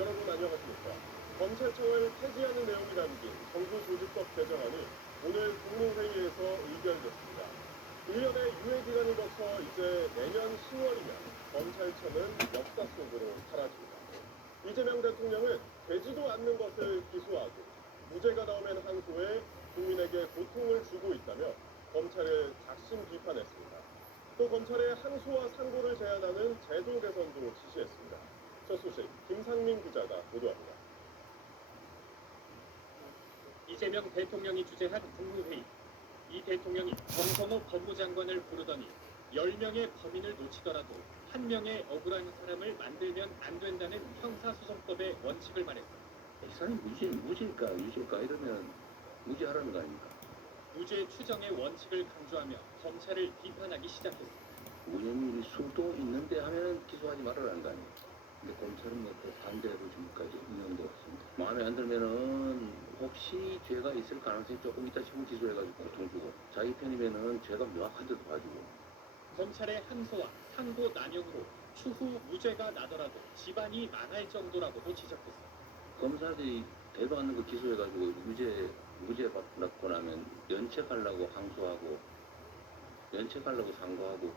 여러분 안녕하십니까? 검찰청을 폐지하는 내용이 담긴 정부조직법 개정안이 오늘 국무회의에서 의결됐습니다. 1년의 유예기간을 거쳐 이제 내년 10월이면 검찰청은 역사 속으로 사라집니다. 이재명 대통령은 되지도 않는 것을 기소하고 무죄가 나오면 항소해 국민에게 고통을 주고 있다며 검찰을 작심 비판했습니다. 또 검찰의 항소와 상고를 제한하는 제도 개선도 지시했습니다. 첫 소식 김상민 기자가 보도합니다. 이재명 대통령이 주재한 국무회의. 이 대통령이 정성호 법무장관을 부르더니 10명의 범인을 놓치더라도 1명의 억울한 사람을 만들면 안 된다는 형사소송법의 원칙을 말했다. 이 사람이 무죄일까 유죄일까 이러면 무죄하라는 거 아닙니까? 무죄 추정의 원칙을 강조하며 검찰을 비판하기 시작했습니다. 무혐의일이 수도 있는데 하면 기소하지 말아라는 거 아닙니까? 근데 검찰은 뭐그 반대로 지금까지 운영되었습니다. 마음에 안 들면은 혹시 죄가 있을 가능성이 조금 있다 싶으면 기소해가지고 고통 주고 자기 편이면은 죄가 명확한데도 봐주고. 검찰의 항소와 상고 남용으로 추후 무죄가 나더라도 집안이 망할 정도라고도 지적했습니다. 검사들이 대도 않는 거 기소해가지고 무죄 받고 나면 연책하려고 항소하고 연책하려고 상고하고.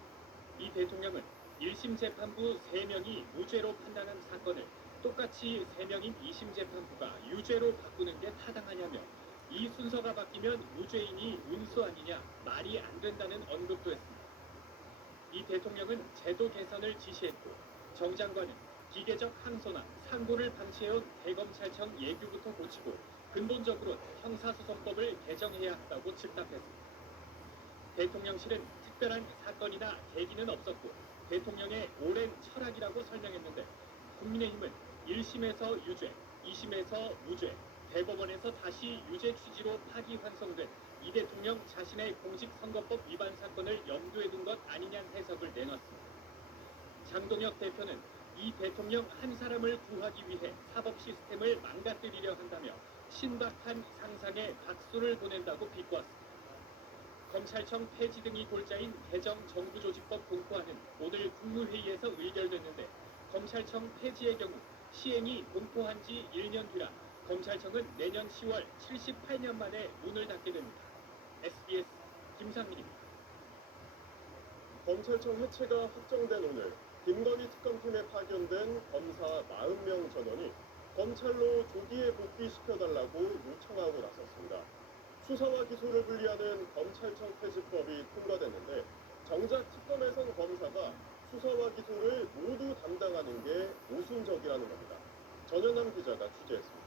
이 대통령은 1심 재판부 3명이 무죄로 판단한 사건을 똑같이 3명인 2심 재판부가 유죄로 바꾸는 게 타당하냐며 이 순서가 바뀌면 무죄인이 운수 아니냐 말이 안 된다는 언급도 했습니다. 이 대통령은 제도 개선을 지시했고 정 장관은 기계적 항소나 상고를 방치해온 대검찰청 예규부터 고치고 근본적으로 형사소송법을 개정해야 한다고 즉답했습니다. 대통령실은 특별한 사건이나 계기는 없었고 대통령의 오랜 철학이라고 설명했는데 국민의힘은 1심에서 유죄, 2심에서 무죄, 대법원에서 다시 유죄 취지로 파기환송된 이 대통령 자신의 공직선거법 위반 사건을 염두에 둔 것 아니냐는 해석을 내놨습니다. 장동혁 대표는 이 대통령 한 사람을 구하기 위해 사법 시스템을 망가뜨리려 한다며 신박한 상상에 박수를 보낸다고 비꼬았습니다. 검찰청 폐지 등이 골자인 개정 정부조직법 공포안은 오늘 국무회의에서 의결됐는데 검찰청 폐지의 경우 시행이 공포한 지 1년 뒤라 검찰청은 내년 10월 78년 만에 문을 닫게 됩니다. SBS 김상민입니다. 검찰청 해체가 확정된 오늘 김건희 특검팀에 파견된 검사 40명 전원이 검찰로 조기에 복귀시켜달라고 요청하고 나섰습니다. 수사와 기소를 분리하는 검찰청 폐지법이 통과됐는데 정작 특검에선 검사가 수사와 기소를 모두 담당하는 게 모순적이라는 겁니다. 전현남 기자가 취재했습니다.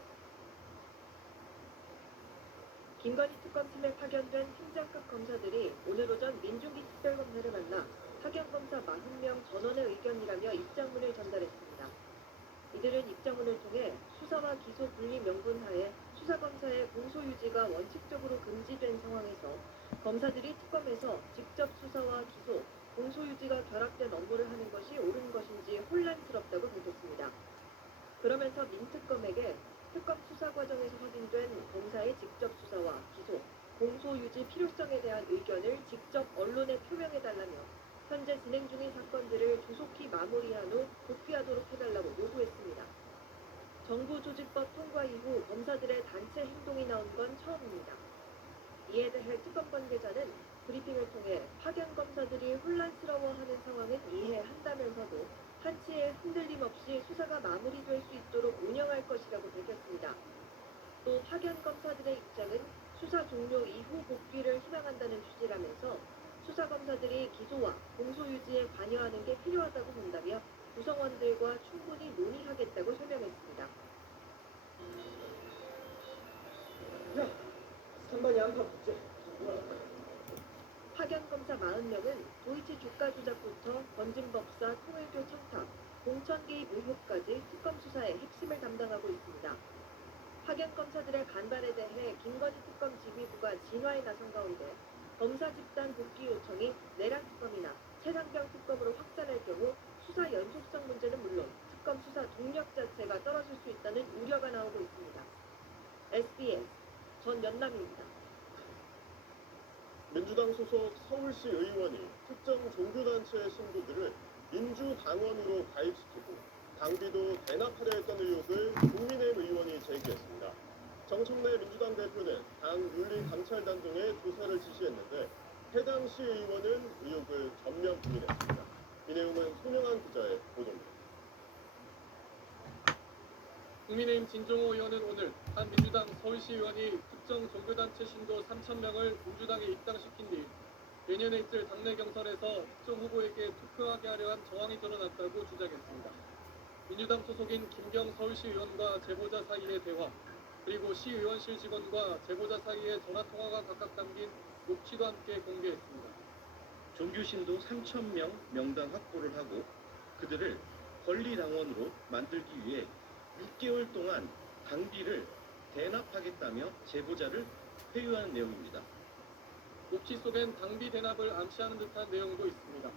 김건희 특검팀에 파견된 팀장급 검사들이 오늘 오전 민중기 특별검사를 만나 파견검사 40명 전원의 의견이라며 입장문을 전달했습니다. 이들은 입장문을 통해 수사와 기소 분리 명분하에 수사검사의 공소유지가 원칙적으로 금지된 상황에서 검사들이 특검에서 직접 수사와 기소, 공소유지가 결합된 업무를 하는 것이 옳은 것인지 혼란스럽다고 밝혔습니다. 그러면서 민특검에게 특검 수사 과정에서 확인된 검사의 직접 수사와 기소, 공소유지 필요성에 대한 의견을 직접 언론에 표명해달라며 현재 진행 중인 사건들을 조속히 마무리한 후 복귀하도록 해달라고 요구했습니다. 정부 조직법 통과 이후 검사들의 단체 행동이 나온 건 처음입니다. 이에 대해 특검 관계자는 브리핑을 통해 파견 검사들이 혼란스러워하는 상황은 이해한다면서도 한치의 흔들림 없이 수사가 마무리될 수 있도록 운영할 것이라고 밝혔습니다. 또 파견 검사들의 입장은 수사 종료 이후 복귀를 희망한다는 취지라면서 수사검사들이 기소와 공소유지에 관여하는 게 필요하다고 본다며 구성원들과 충분히 논의하겠다고 설명했습니다. 3번이 안파 붙지. 파견검사 40명은 도이치 주가 조작부터 건진법사 통일교 청탁, 공천 개입 의혹까지 특검 수사의 핵심을 담당하고 있습니다. 파견검사들의 간발에 대해 김건희 특검 지휘부가 진화에 나선 가운데 검사 집단 복귀 요청이 내란특검이나 최상병 특검으로 확산할 경우 수사 연속성 문제는 물론 특검 수사 동력 자체가 떨어질 수 있다는 우려가 나오고 있습니다. SBS 전연남입니다. 민주당 소속 서울시 의원이 특정 종교단체의 신부들을 민주당원으로 가입시키고 당비도 대납하려 했던 의혹을 국민의힘 의원이 제기했습니다. 정청래 민주당 대표는 당 윤리감찰단장에 조사를 지시했는데 해당 시 의원은 의혹을 전면 부인했습니다. 이 내용은 손영한 기자의 보도입니다. 국민의힘 진종호 의원은 오늘 한 민주당 서울시 의원이 특정 종교단체 신도 3,000명을 민주당에 입당시킨 뒤 내년에 있을 당내 경선에서 특정 후보에게 투표하게 하려 한 정황이 드러났다고 주장했습니다. 민주당 소속인 김경 서울시 의원과 제보자 사이의 대화, 그리고 시의원실 직원과 제보자 사이의 전화통화가 각각 담긴 녹취도 함께 공개했습니다. 종교신도 3,000명 명단 확보를 하고 그들을 권리당원으로 만들기 위해 6개월 동안 당비를 대납하겠다며 제보자를 회유하는 내용입니다. 녹취 속엔 당비 대납을 암시하는 듯한 내용도 있습니다.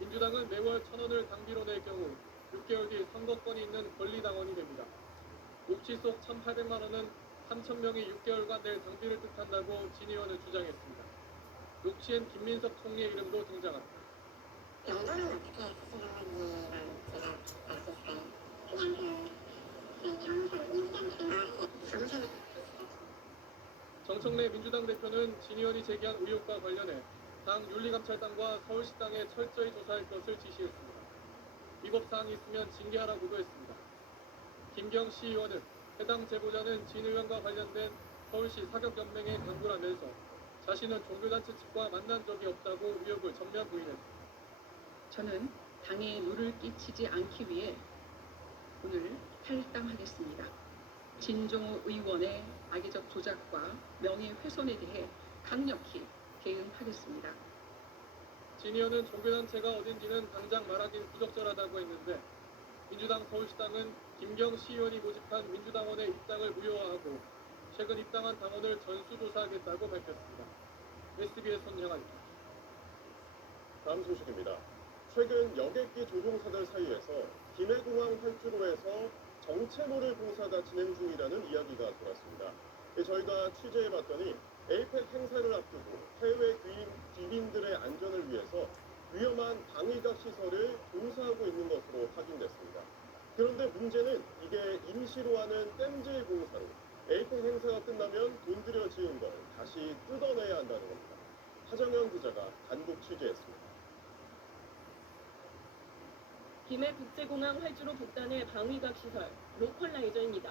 민주당은 매월 1,000원을 당비로 낼 경우 6개월 뒤 선거권이 있는 권리당원이 됩니다. 녹취 속 1,800만 원은 3,000명이 6개월간 낼 당비를 뜻한다고 진 의원은 주장했습니다. 녹취엔 김민석 총리의 이름도 등장합니다. 연도는 어떻게 수정하는지는 제가 알 수 있을까요? 그냥 정청래 민주당 대표는 진 의원이 제기한 의혹과 관련해 당 윤리감찰단과 서울시당에 철저히 조사할 것을 지시했습니다. 위법사항이 있으면 징계하라고도 했습니다. 김경 시의원은 해당 제보자는 진 의원과 관련된 서울시 사격연맹에 간부라면서 자신은 종교단체 측과 만난 적이 없다고 의혹을 전면 부인했습니다. 저는 당에 누를 끼치지 않기 위해 오늘 탈당하겠습니다. 진종호 의원의 악의적 조작과 명예훼손에 대해 강력히 대응하겠습니다. 진 의원은 종교단체가 어딘지는 당장 말하긴 부적절하다고 했는데 민주당 서울시당은 김경 시의원이 모집한 민주당원의 입당을 무효화하고 최근 입당한 당원을 전수조사하겠다고 밝혔습니다. SBS 손영아입니다. 다음 소식입니다. 최근 여객기 조종사들 사이에서 김해공항 활주로에서 정체모를 공사가 진행 중이라는 이야기가 돌았습니다. 저희가 취재해봤더니 에이펙 행사를 앞두고 해외 귀빈들의 안전을 위해서 위험한 방위각 시설을 공사하고 있는 것으로 확인됐습니다. 그런데 문제는 이게 임시로 하는 땜질 공사로 에이펙 행사가 끝나면 돈 들여 지은 걸 다시 뜯어내야 한다는 겁니다. 하정현 기자가 단독 취재했습니다. 김해국제공항 활주로 북단의 방위각 시설, 로컬라이저입니다.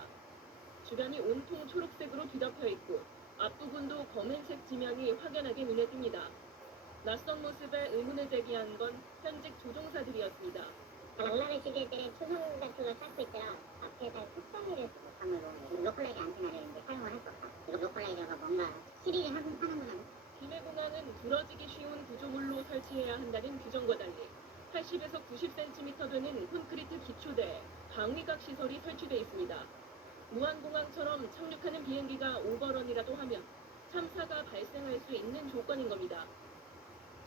주변이 온통 초록색으로 뒤덮여 있고 앞부분도 검은색 지명이 확연하게 눈에 띕니다. 낯선 모습에 의문을 제기한 건 현직 조종사들이었습니다. 올라갈 시기에 초성 단추가 쌓고 있더라. 앞에다 콧방이를 방으로 로컬라이저 안테나를 이제 사용을 할 수 없다. 이거 로컬라이저가 뭔가 실의를 하는구나. 김해공항은 부러지기 쉬운 구조물로 설치해야 한다는 규정과 달리 80에서 90cm 되는 콘크리트 기초대에 방위각 시설이 설치돼 있습니다. 무안공항처럼 착륙하는 비행기가 오버런이라도 하면 참사가 발생할 수 있는 조건인 겁니다.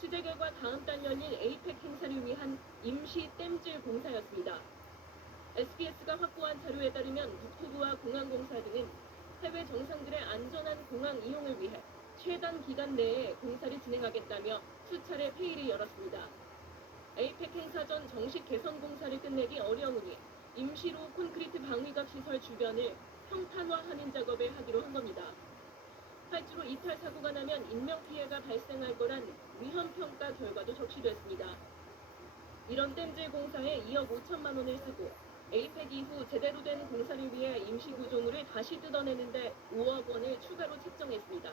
취재 결과 다음 달 열릴 에이펙 행사를 위한 임시 땜질 공사였습니다. SBS가 확보한 자료에 따르면 국토부와 공항공사 등은 해외 정상들의 안전한 공항 이용을 위해 최단 기간 내에 공사를 진행하겠다며 수차례 회의를 열었습니다. 에이펙 행사 전 정식 개선 공사를 끝내기 어려우니 임시로 콘크리트 방위각 시설 주변을 평탄화하는 작업을 하기로 한 겁니다. 활주로 이탈 사고가 나면 인명피해가 발생할 거란 위험평가 결과도 적시됐습니다. 이런 땜질 공사에 2억 5천만 원을 쓰고 에이펙 이후 제대로 된 공사를 위해 임시구조물을 다시 뜯어내는데 5억 원을 추가로 책정했습니다.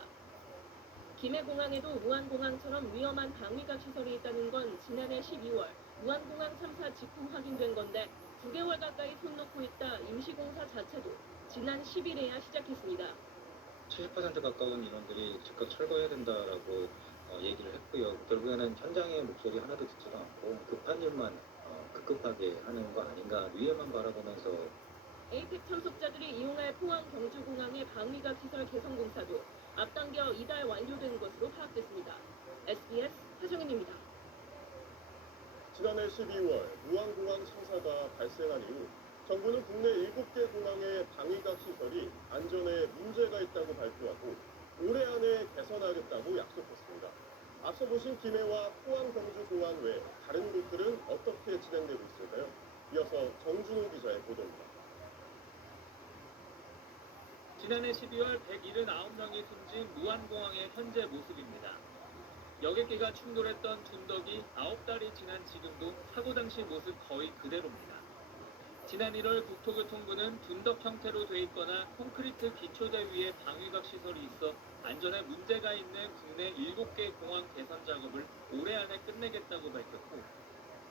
김해공항에도 무안공항처럼 위험한 방위각 시설이 있다는 건 지난해 12월 무안공항 참사 직후 확인된 건데 9개월 가까이 손 놓고 있다 임시공사 자체도 지난 10일에야 시작했습니다. 70% 가까운 인원들이 즉각 철거해야 된다라고 얘기를 했고요. 결국에는 현장의 목소리 하나도 듣지도 않고 급한 일만 급급하게 하는 거 아닌가 위에만 바라보면서 에이펙 참석자들이 이용할 포항 경주공항의 방위각 시설 개선 공사도 앞당겨 이달 완료된 것으로 파악됐습니다. SBS 하정인입니다. 지난해 12월 무안공항 참사가 발생한 이후 정부는 국내 7개 공항의 방위각 시설이 안전에 문제가 있다고 발표하고 올해 안에 개선하겠다고 약속했습니다. 앞서 거쳐보신 김해와 포항, 경주 공항 외 다른 곳들은 어떻게 진행되고 있을까요? 이어서 정준호 기자의 보도입니다. 지난해 12월 179명이 숨진 무안공항의 현재 모습입니다. 여객기가 충돌했던 둔덕이 9달이 지난 지금도 사고 당시 모습 거의 그대로입니다. 지난 1월 국토교통부는 둔덕 형태로 돼 있거나 콘크리트 기초대 위에 방위각 시설이 있어 안전에 문제가 있는 국내 7개 공항 개선 작업을 올해 안에 끝내겠다고 밝혔고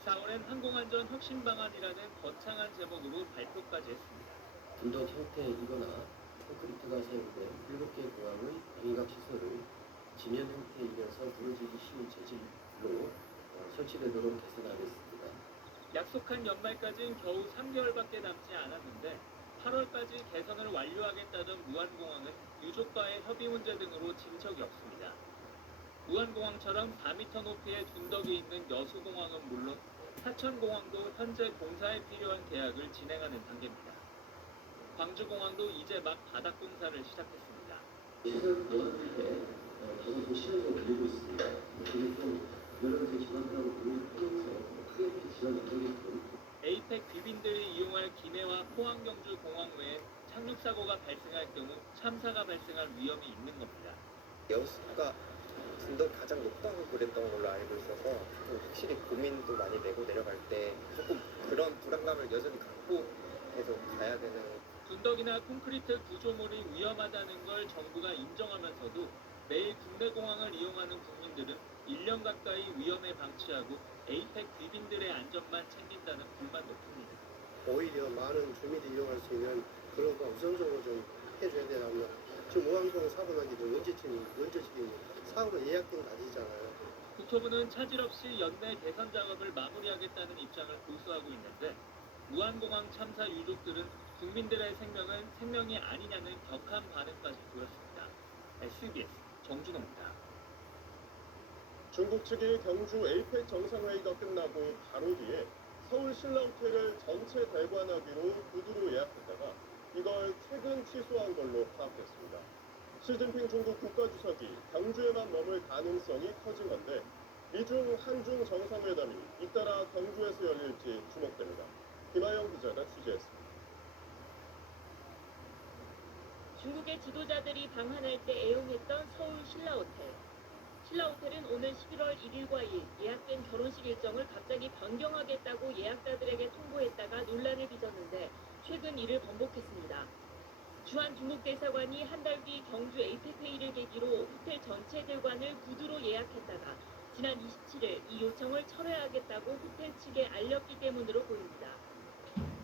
4월엔 항공안전 혁신 방안이라는 거창한 제목으로 발표까지 했습니다. 둔덕 형태이거나 콘크리트가 사용된 7개 공항의 방위각 시설을 지면 형태이면서 부러지기 쉬운 재질로 설치되도록 개선하겠습니다. 약속한 연말까지는 겨우 3개월밖에 남지 않았는데 8월까지 개선을 완료하겠다던 무안공항은 유족과의 협의 문제 등으로 진척이 없습니다. 무안공항처럼 4m 높이의 둔덕이 있는 여수공항은 물론 사천공항도 현재 공사에 필요한 계약을 진행하는 단계입니다. 광주공항도 이제 막 바닥 공사를 시작했습니다. 시설 보완할 때 저도 좀 시간이 걸리고 있습니다. 그게 좀 여러분들 지원하고 하면서 크게 지원 못하게끔 에이펙 귀빈들이 이용할 김해와 포항, 경주 공항 외에 착륙사고가 발생할 경우 참사가 발생할 위험이 있는 겁니다. 여수가 둔덕이 가장 높다고 그랬던 걸로 알고 있어서 좀 확실히 고민도 많이 되고 내려갈 때 조금 그런 불안감을 여전히 갖고 계속 가야 되는. 둔덕이나 콘크리트 구조물이 위험하다는 걸 정부가 인정하면서도 매일 국내 공항을 이용하는 국민들은 1년 가까이 위험에 방치하고 에이펙 귀빈들의 안전만 챙긴다는 불만도 큽니다. 오히려 많은 주민들이 이용할 수 있는 그런 거 우선적으로 좀 해줘야 되라면 지금 무안공 사고 난 지도 언제쯤이 사고가 예약된 날이잖아요. 국토부는 차질 없이 연내 개선 작업을 마무리하겠다는 입장을 고수하고 있는데 무안공항 참사 유족들은 국민들의 생명은 생명이 아니냐는 격한 반응까지 보였습니다. SBS 정준호입니다. 중국 측이 경주 에이펙 정상회의가 끝나고 바로 뒤에 서울 신라호텔을 전체 대관하기로 구두로 예약했다가 이걸 최근 취소한 걸로 파악됐습니다. 시진핑 중국 국가주석이 경주에만 머물 가능성이 커진 건데 미중 한중 정상회담이 잇따라 경주에서 열릴지 주목됩니다. 김하영 기자가 취재했습니다. 중국의 지도자들이 방한할 때 애용했던 서울 신라호텔. 신라호텔은 오는 11월 1일과 2일 예약된 결혼식 일정을 갑자기 변경하겠다고 예약자들에게 통보했다가 논란을 빚었는데 최근 이를 번복했습니다. 주한 중국 대사관이 한 달 뒤 경주 에이펙 회의를 계기로 호텔 전체 대관을 구두로 예약했다가 지난 27일 이 요청을 철회하겠다고 호텔 측에 알렸기 때문으로 보입니다.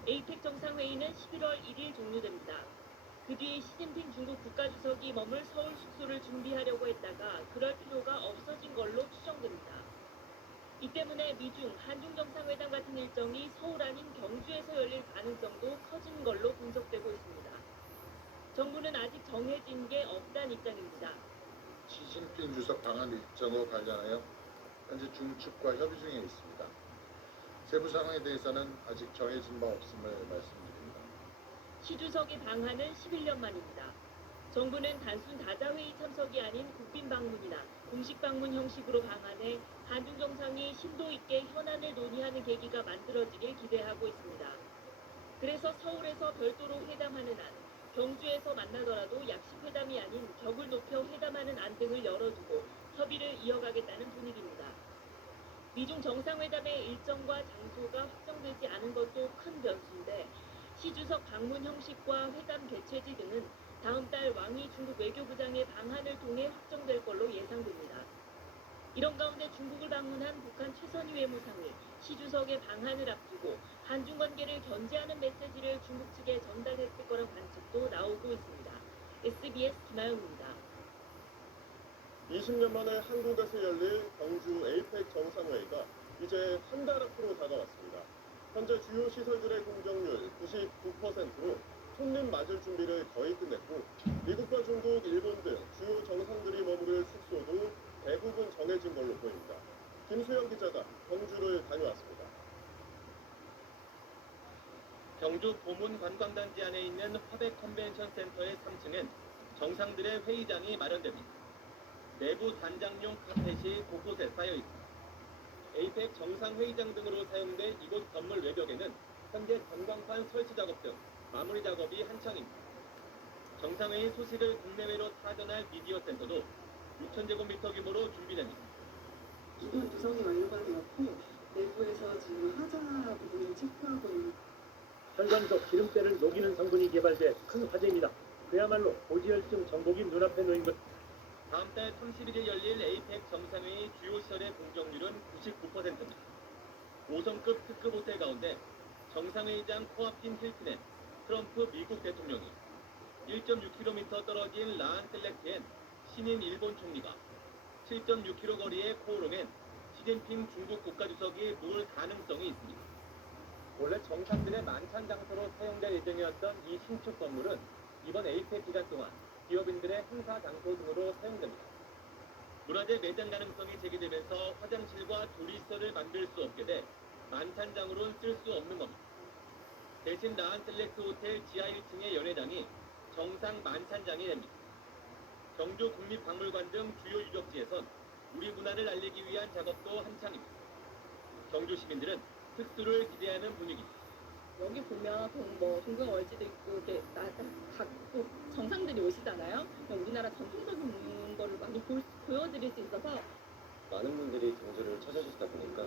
에이펙 정상회의는 11월 1일 종료됩니다. 그 뒤에 시진핑 중국 국가주석이 머물 서울 숙소를 준비하려고 했다가 그럴 필요가 없어진 걸로 추정됩니다. 이 때문에 미중 한중 정상회담 같은 일정이 서울 아닌 경주에서 열릴 가능성도 커진 걸로 분석되고 있습니다. 정부는 아직 정해진 게 없다는 입장입니다. 시진핑 주석 방한 일정과 관련하여 현재 중측과 협의 중에 있습니다. 세부 상황에 대해서는 아직 정해진 바 없음을 말씀드립니다. 시 주석의 방한은 11년 만입니다. 정부는 단순 다자회의 참석이 아닌 국빈 방문이나 공식 방문 형식으로 방한해 한중 정상이 심도 있게 현안을 논의하는 계기가 만들어지길 기대하고 있습니다. 그래서 서울에서 별도로 회담하는 안, 경주에서 만나더라도 약식 회담이 아닌 격을 높여 회담하는 안 등을 열어두고 협의를 이어가겠다는 분위기입니다. 미중 정상회담의 일정과 장소가 확정되지 않은 것도 큰 변수인데 시 주석 방문 형식과 회담 개최지 등은 다음 달 왕이 중국 외교부장의 방한을 통해 확정될 걸로 예상됩니다. 이런 가운데 중국을 방문한 북한 최선희 외무상이 시 주석의 방한을 앞두고 한중 관계를 견제하는 메시지를 중국 측에 전달했을 거란 관측도 나오고 있습니다. SBS 김하영입니다. 20년 만에 한국에서 열릴 경주 에이펙 정상회의가 이제 한 달 앞으로 다가왔습니다. 현재 주요 시설들의 공정률 99%로 손님 맞을 준비를 거의 끝냈고 미국과 중국, 일본 등 주요 정상들이 머무를 숙소도 대부분 정해진 걸로 보입니다. 김수영 기자가 경주를 다녀왔습니다. 경주 보문 관광단지 안에 있는 화백 컨벤션 센터의 3층엔 정상들의 회의장이 마련됩니다. 내부 단장용 카펫이 곳곳에 쌓여 있습니다. 에이펙 정상회의장 등으로 사용된 이곳 건물 외벽에는 현재 전광판 설치 작업 등 마무리 작업이 한창입니다. 정상회의 소식을 국내외로 타전할 미디어 센터도 6,000제곱미터 규모로 준비됩니다. 기존 구성이 완료가 되었고 내부에서 지금 하자 부분을 체크하고 있는 현상석 기름때를 녹이는 성분이 개발돼 큰 화제입니다. 그야말로 고지혈증 정복이 눈앞에 놓인 것. 다음 달 31일 열릴 에이펙 정상회의 주요 시설의 공정률은 99%입니다. 5성급 특급 호텔 가운데 정상회의장 코앞인 힐튼엔 트럼프 미국 대통령이 1.6km 떨어진 라안셀렉트엔 신인 일본 총리가 7.6km 거리의 코오롱엔 시진핑 중국 국가주석이 누울 가능성이 있습니다. 원래 정상들의 만찬 장소로 사용될 예정이었던 이 신축 건물은 이번 에이펙 기간 동안 기업인들의 행사 장소 등으로 사용됩니다. 문화재 매장 가능성이 제기되면서 화장실과 조리시설을 만들 수 없게 돼 만찬장으로는 쓸 수 없는 겁니다. 대신 라안셀렉트 호텔 지하 1층의 연회장이 정상 만찬장이 됩니다. 경주 국립박물관 등 주요 유적지에선 우리 문화를 알리기 위한 작업도 한창입니다. 경주 시민들은 특수를 기대하는 분위기입니다. 여기 보면 동경 월지도 있고 이렇게 각국 정상들이 오시잖아요. 우리나라 전통적인 거를 많이 보여드릴 수 있어서 많은 분들이 경주를 찾아주시다 보니까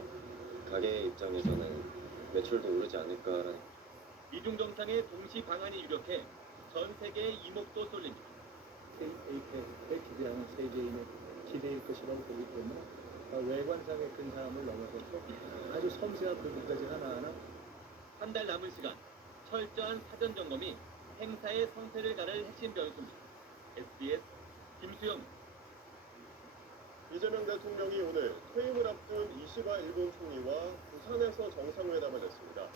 가게 입장에서는 매출도 오르지 않을까라는. 이중 정상의 동시 방안이 유력해 전 세계의 이목도 쏠립니다. 에이펙에 기대하는 세계인의 기대일 것이라고 보기 때문에 외관상의 근사함을 넘어서서 아주 섬세한 부분까지 하나하나. 한 달 남은 시간, 철저한 사전 점검이 행사의 성패를 가를 핵심 변수입니다. SBS 김수영. 이재명 대통령이 오늘 퇴임을 앞둔 이시바 일본 총리와 부산에서 정상회담을 했습니다.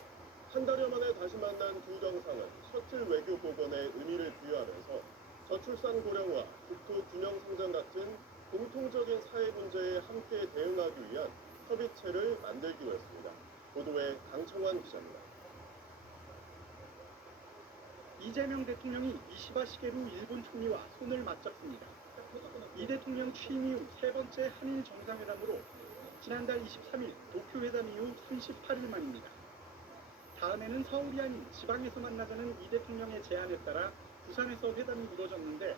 한 달여 만에 다시 만난 두 정상은 셔틀 외교 복원에 의미를 부여하면서 저출산 고령화, 국토 균형 성장 같은 공통적인 사회 문제에 함께 대응하기 위한 협의체를 만들기로 했습니다. 보도에 강청환 기자입니다. 이재명 대통령이 이시바 시게루 일본 총리와 손을 맞잡습니다. 이 대통령 취임 이후 세 번째 한일 정상회담으로 지난달 23일 도쿄 회담 이후 38일 만입니다. 다음에는 서울이 아닌 지방에서 만나자는 이 대통령의 제안에 따라 부산에서 회담이 이루어졌는데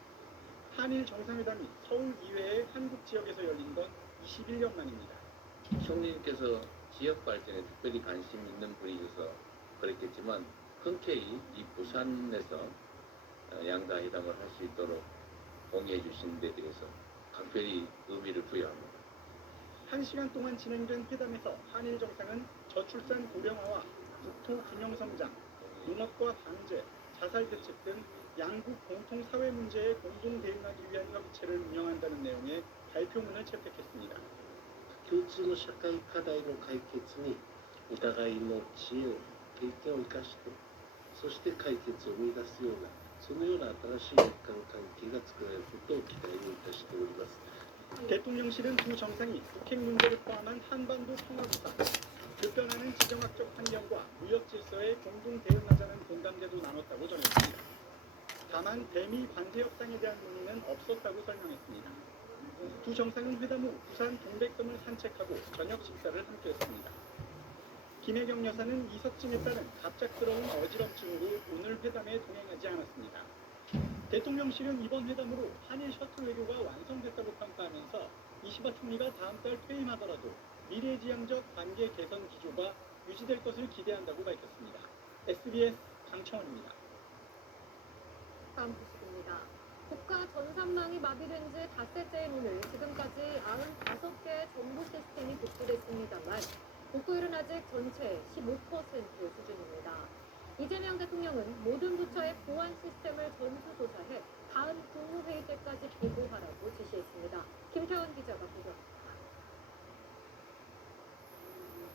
한일 정상회담이 서울 이외의 한국 지역에서 열린 건 21년 만입니다. 총리님께서 지역 발전에 특별히 관심 있는 분이셔서 그랬겠지만 흔쾌히 이 부산에서 양다 회담을 할 수 있도록 동의해 주신 데 대해서 각별히 의미를 부여합니다. 1시간 동안 진행된 회담에서 한일 정상은 저출산 고령화와 국토 균형 성장, 농업과 방제, 자살 대책 등 양국 공통 사회 문제에 공동 대응하기 위한 협의체를 운영한다는 내용의 발표문을 채택했습니다. 共通の社会課題の解決にお互いの知恵を経験を生かしてそして解決を見出すようなそのような新しい日韓関係が作られることを期待をいたしております。 대통령실은 두 정상이 북핵 문제를 포함한 한반도 평화구상, 급변하는 지정학적 환경과 무역 질서에 공동 대응하자는 공감대도 나눴다고 전했습니다. 다만 대미 관세 협상에 대한 논의는 없었다고 설명했습니다. 두 정상은 회담 후 부산 동백섬을 산책하고 저녁 식사를 함께 했습니다. 김혜경 여사는 이석진에 따른 갑작스러운 어지럼증으로 오늘 회담에 동행하지 않았습니다. 대통령실은 이번 회담으로 한일 셔틀 외교가 완성됐다고 평가하면서 이시바 총리가 다음 달 퇴임하더라도 미래지향적 관계 개선 기조가 유지될 것을 기대한다고 밝혔습니다. SBS 강청원입니다. 다음 소식입니다. 국가 전산망이 마비된 지 닷새째인 오늘 지금까지 95개의 정보 시스템이 복구됐습니다만 복구율은 아직 전체 15% 수준입니다. 이재명 대통령은 모든 부처의 보안 시스템을 전수조사해 다음 국무회의 때까지 보고하라고 지시했습니다. 김태원 기자가 보도합니다.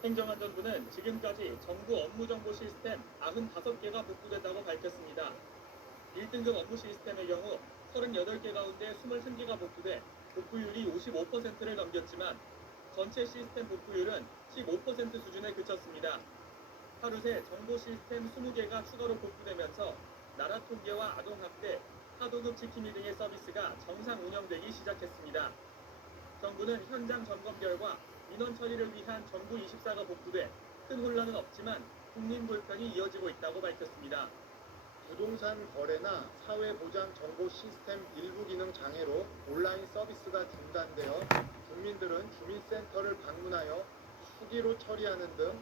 행정안전부는 지금까지 정부 업무정보 시스템 95개가 복구됐다고 밝혔습니다. 1등급 업무 시스템의 경우 38개 가운데 23개가 복구돼 복구율이 55%를 넘겼지만 전체 시스템 복구율은 15% 수준에 그쳤습니다. 하루 새 정보 시스템 20개가 추가로 복구되면서 나라 통계와 아동학대, 하도급 지킴이 등의 서비스가 정상 운영되기 시작했습니다. 정부는 현장 점검 결과 민원 처리를 위한 정부 24가 복구돼 큰 혼란은 없지만 국민 불편이 이어지고 있다고 밝혔습니다. 부동산 거래나 사회보장 정보 시스템 일부 기능 장애로 온라인 서비스가 중단되어 국민들은 주민센터를 방문하여 수기로 처리하는 등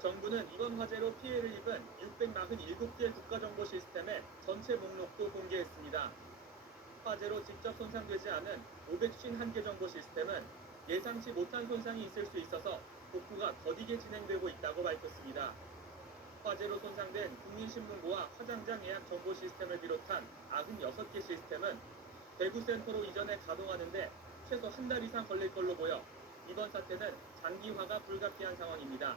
정부는 이번 화재로 피해를 입은 647개 국가정보 시스템의 전체 목록도 공개했습니다. 화재로 직접 손상되지 않은 551개 정보 시스템은 예상치 못한 손상이 있을 수 있어서 복구가 더디게 진행되고 있다고 밝혔습니다. 화재로 손상된 국민신문고와 화장장 예약 정보 시스템을 비롯한 96개 시스템은 대구센터로 이전해 가동하는데 최소 한 달 이상 걸릴 걸로 보여 이번 사태는 장기화가 불가피한 상황입니다.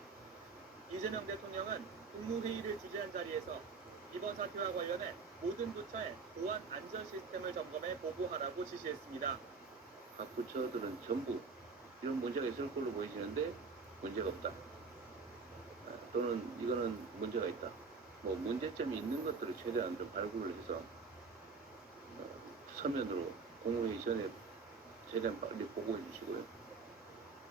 이재명 대통령은 국무회의를 주재한 자리에서 이번 사태와 관련해 모든 부처에 보안 안전 시스템을 점검해 보고하라고 지시했습니다. 각 부처들은 전부 이런 문제가 있을 걸로 보이시는데 문제가 없다. 또는 이거는 문제가 있다. 뭐 문제점이 있는 것들을 최대한 좀 발굴을 해서 서면으로 공무회의 전에 최대한 빨리 보고해 주시고요.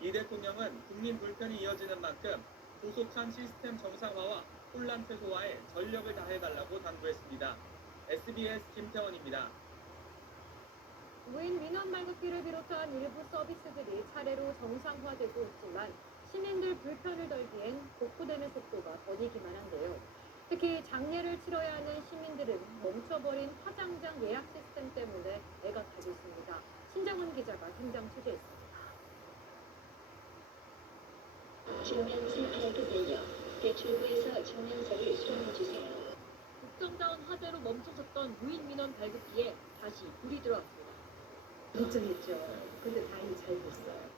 이 대통령은 국민 불편이 이어지는 만큼 조속한 시스템 정상화와 혼란 최소화에 전력을 다해달라고 당부했습니다. SBS 김태원입니다. 무인 민원 발급기를 비롯한 일부 서비스들이 차례로 정상화되고 있지만 시민들 불편을 덜기엔 복구되는 속도가 더디기만 한데요. 특히 장례를 치러야 하는 시민들은 멈춰버린 화장장 예약 시스템 때문에 애가 타고 있습니다. 신정훈 기자가 현장 취재했습니다. 증명서 발급을요. 대출구에서 증명서를 수령해주세요. 국정자원 화재로 멈춰섰던 무인 민원 발급기에 다시 불이 들어왔습니다. 걱정했죠. 근데 다행히 잘 됐어요.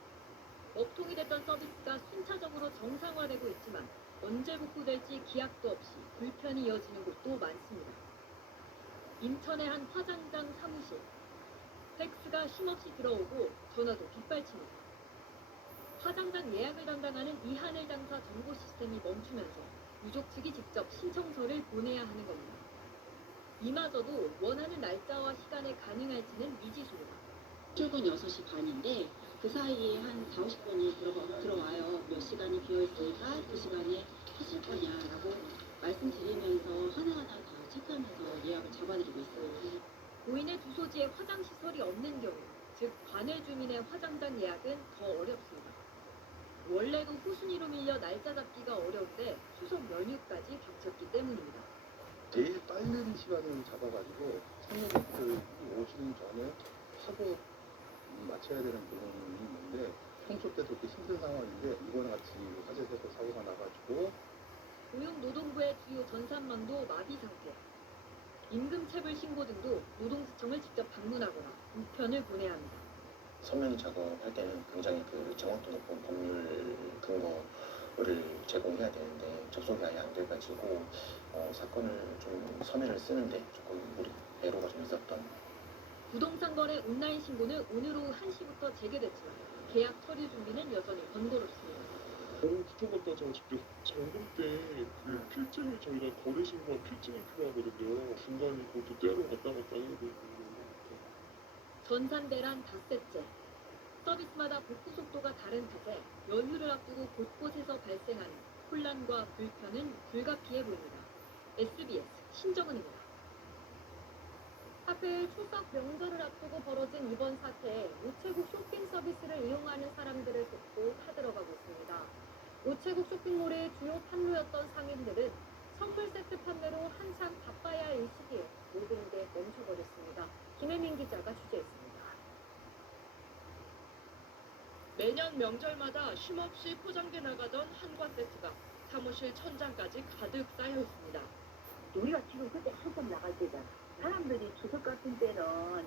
먹통이 됐던 서비스가 순차적으로 정상화되고 있지만 언제 복구될지 기약도 없이 불편이 이어지는 곳도 많습니다. 인천의 한 화장장 사무실. 팩스가 쉼없이 들어오고 전화도 빗발칩니다. 화장장 예약을 담당하는 이하늘 장사 정보 시스템이 멈추면서 유족 측이 직접 신청서를 보내야 하는 겁니다. 이마저도 원하는 날짜와 시간에 가능할지는 미지수입니다. 출근 6시 반인데 그 사이에 한 4, 50분이 들어와요. 몇 시간이 비어있으니까 그 시간에 하실 거냐라고 말씀드리면서 하나하나 다 체크하면서 예약을 잡아드리고 있어요. 고인의 주소지에 화장시설이 없는 경우, 즉 관할 주민의 화장장 예약은 더 어렵습니다. 원래도 후순위로 밀려 날짜 잡기가 어려운데 추석 연휴까지 닥쳤기 때문입니다. 제일 빠른 시간을 잡아가지고 참여객들 오시는 전에 하고 마쳐야 되는 부분이 있는데 평소 때도 그렇게 힘든 상황인데 이번 같이 화재에서 사고가 나가지고 고용노동부의 주요 전산망도 마비 상태. 임금체불 신고 등도 노동지청을 직접 방문하거나 우편을 보내야 합니다. 서면 작업할 때는 굉장히 그 정확도 높은 법률 근거를 제공해야 되는데 접속이 아예 안 돼가지고 사건을 좀 서면을 쓰는데 조금 애로가 좀 있었던. 부동산 거래 온라인 신고는 오늘 오후 1시부터 재개됐지만 계약 처리 준비는 여전히 번거롭습니다. 국토감사장 직접 점검 때그 필증이 저희가 거래 신고한 필증이 필요하거든요. 중간에 그것도 떼러 갔다 해야 되고. 전산대란 닷새째. 서비스마다 복구 속도가 다른 탓에 연휴를 앞두고 곳곳에서 발생하는 혼란과 불편은 불가피해 보입니다. SBS 신정은입니다. 하필 추석 명절을 앞두고 벌어진 이번 사태에 우체국 쇼핑 서비스를 이용하는 사람들의 속도 타들어가고 있습니다. 우체국 쇼핑몰의 주요 판로였던 상인들은 선물 세트 판매로 한창 바빠야 할 이 시기에 모든 게 멈춰버렸습니다. 김혜민 기자가 취재했습니다. 매년 명절마다 쉼없이 포장돼 나가던 한과 세트가 사무실 천장까지 가득 쌓여 있습니다. 우리가 지금 그때 한참 나갈 때잖아. 사람들이 추석 같은 때는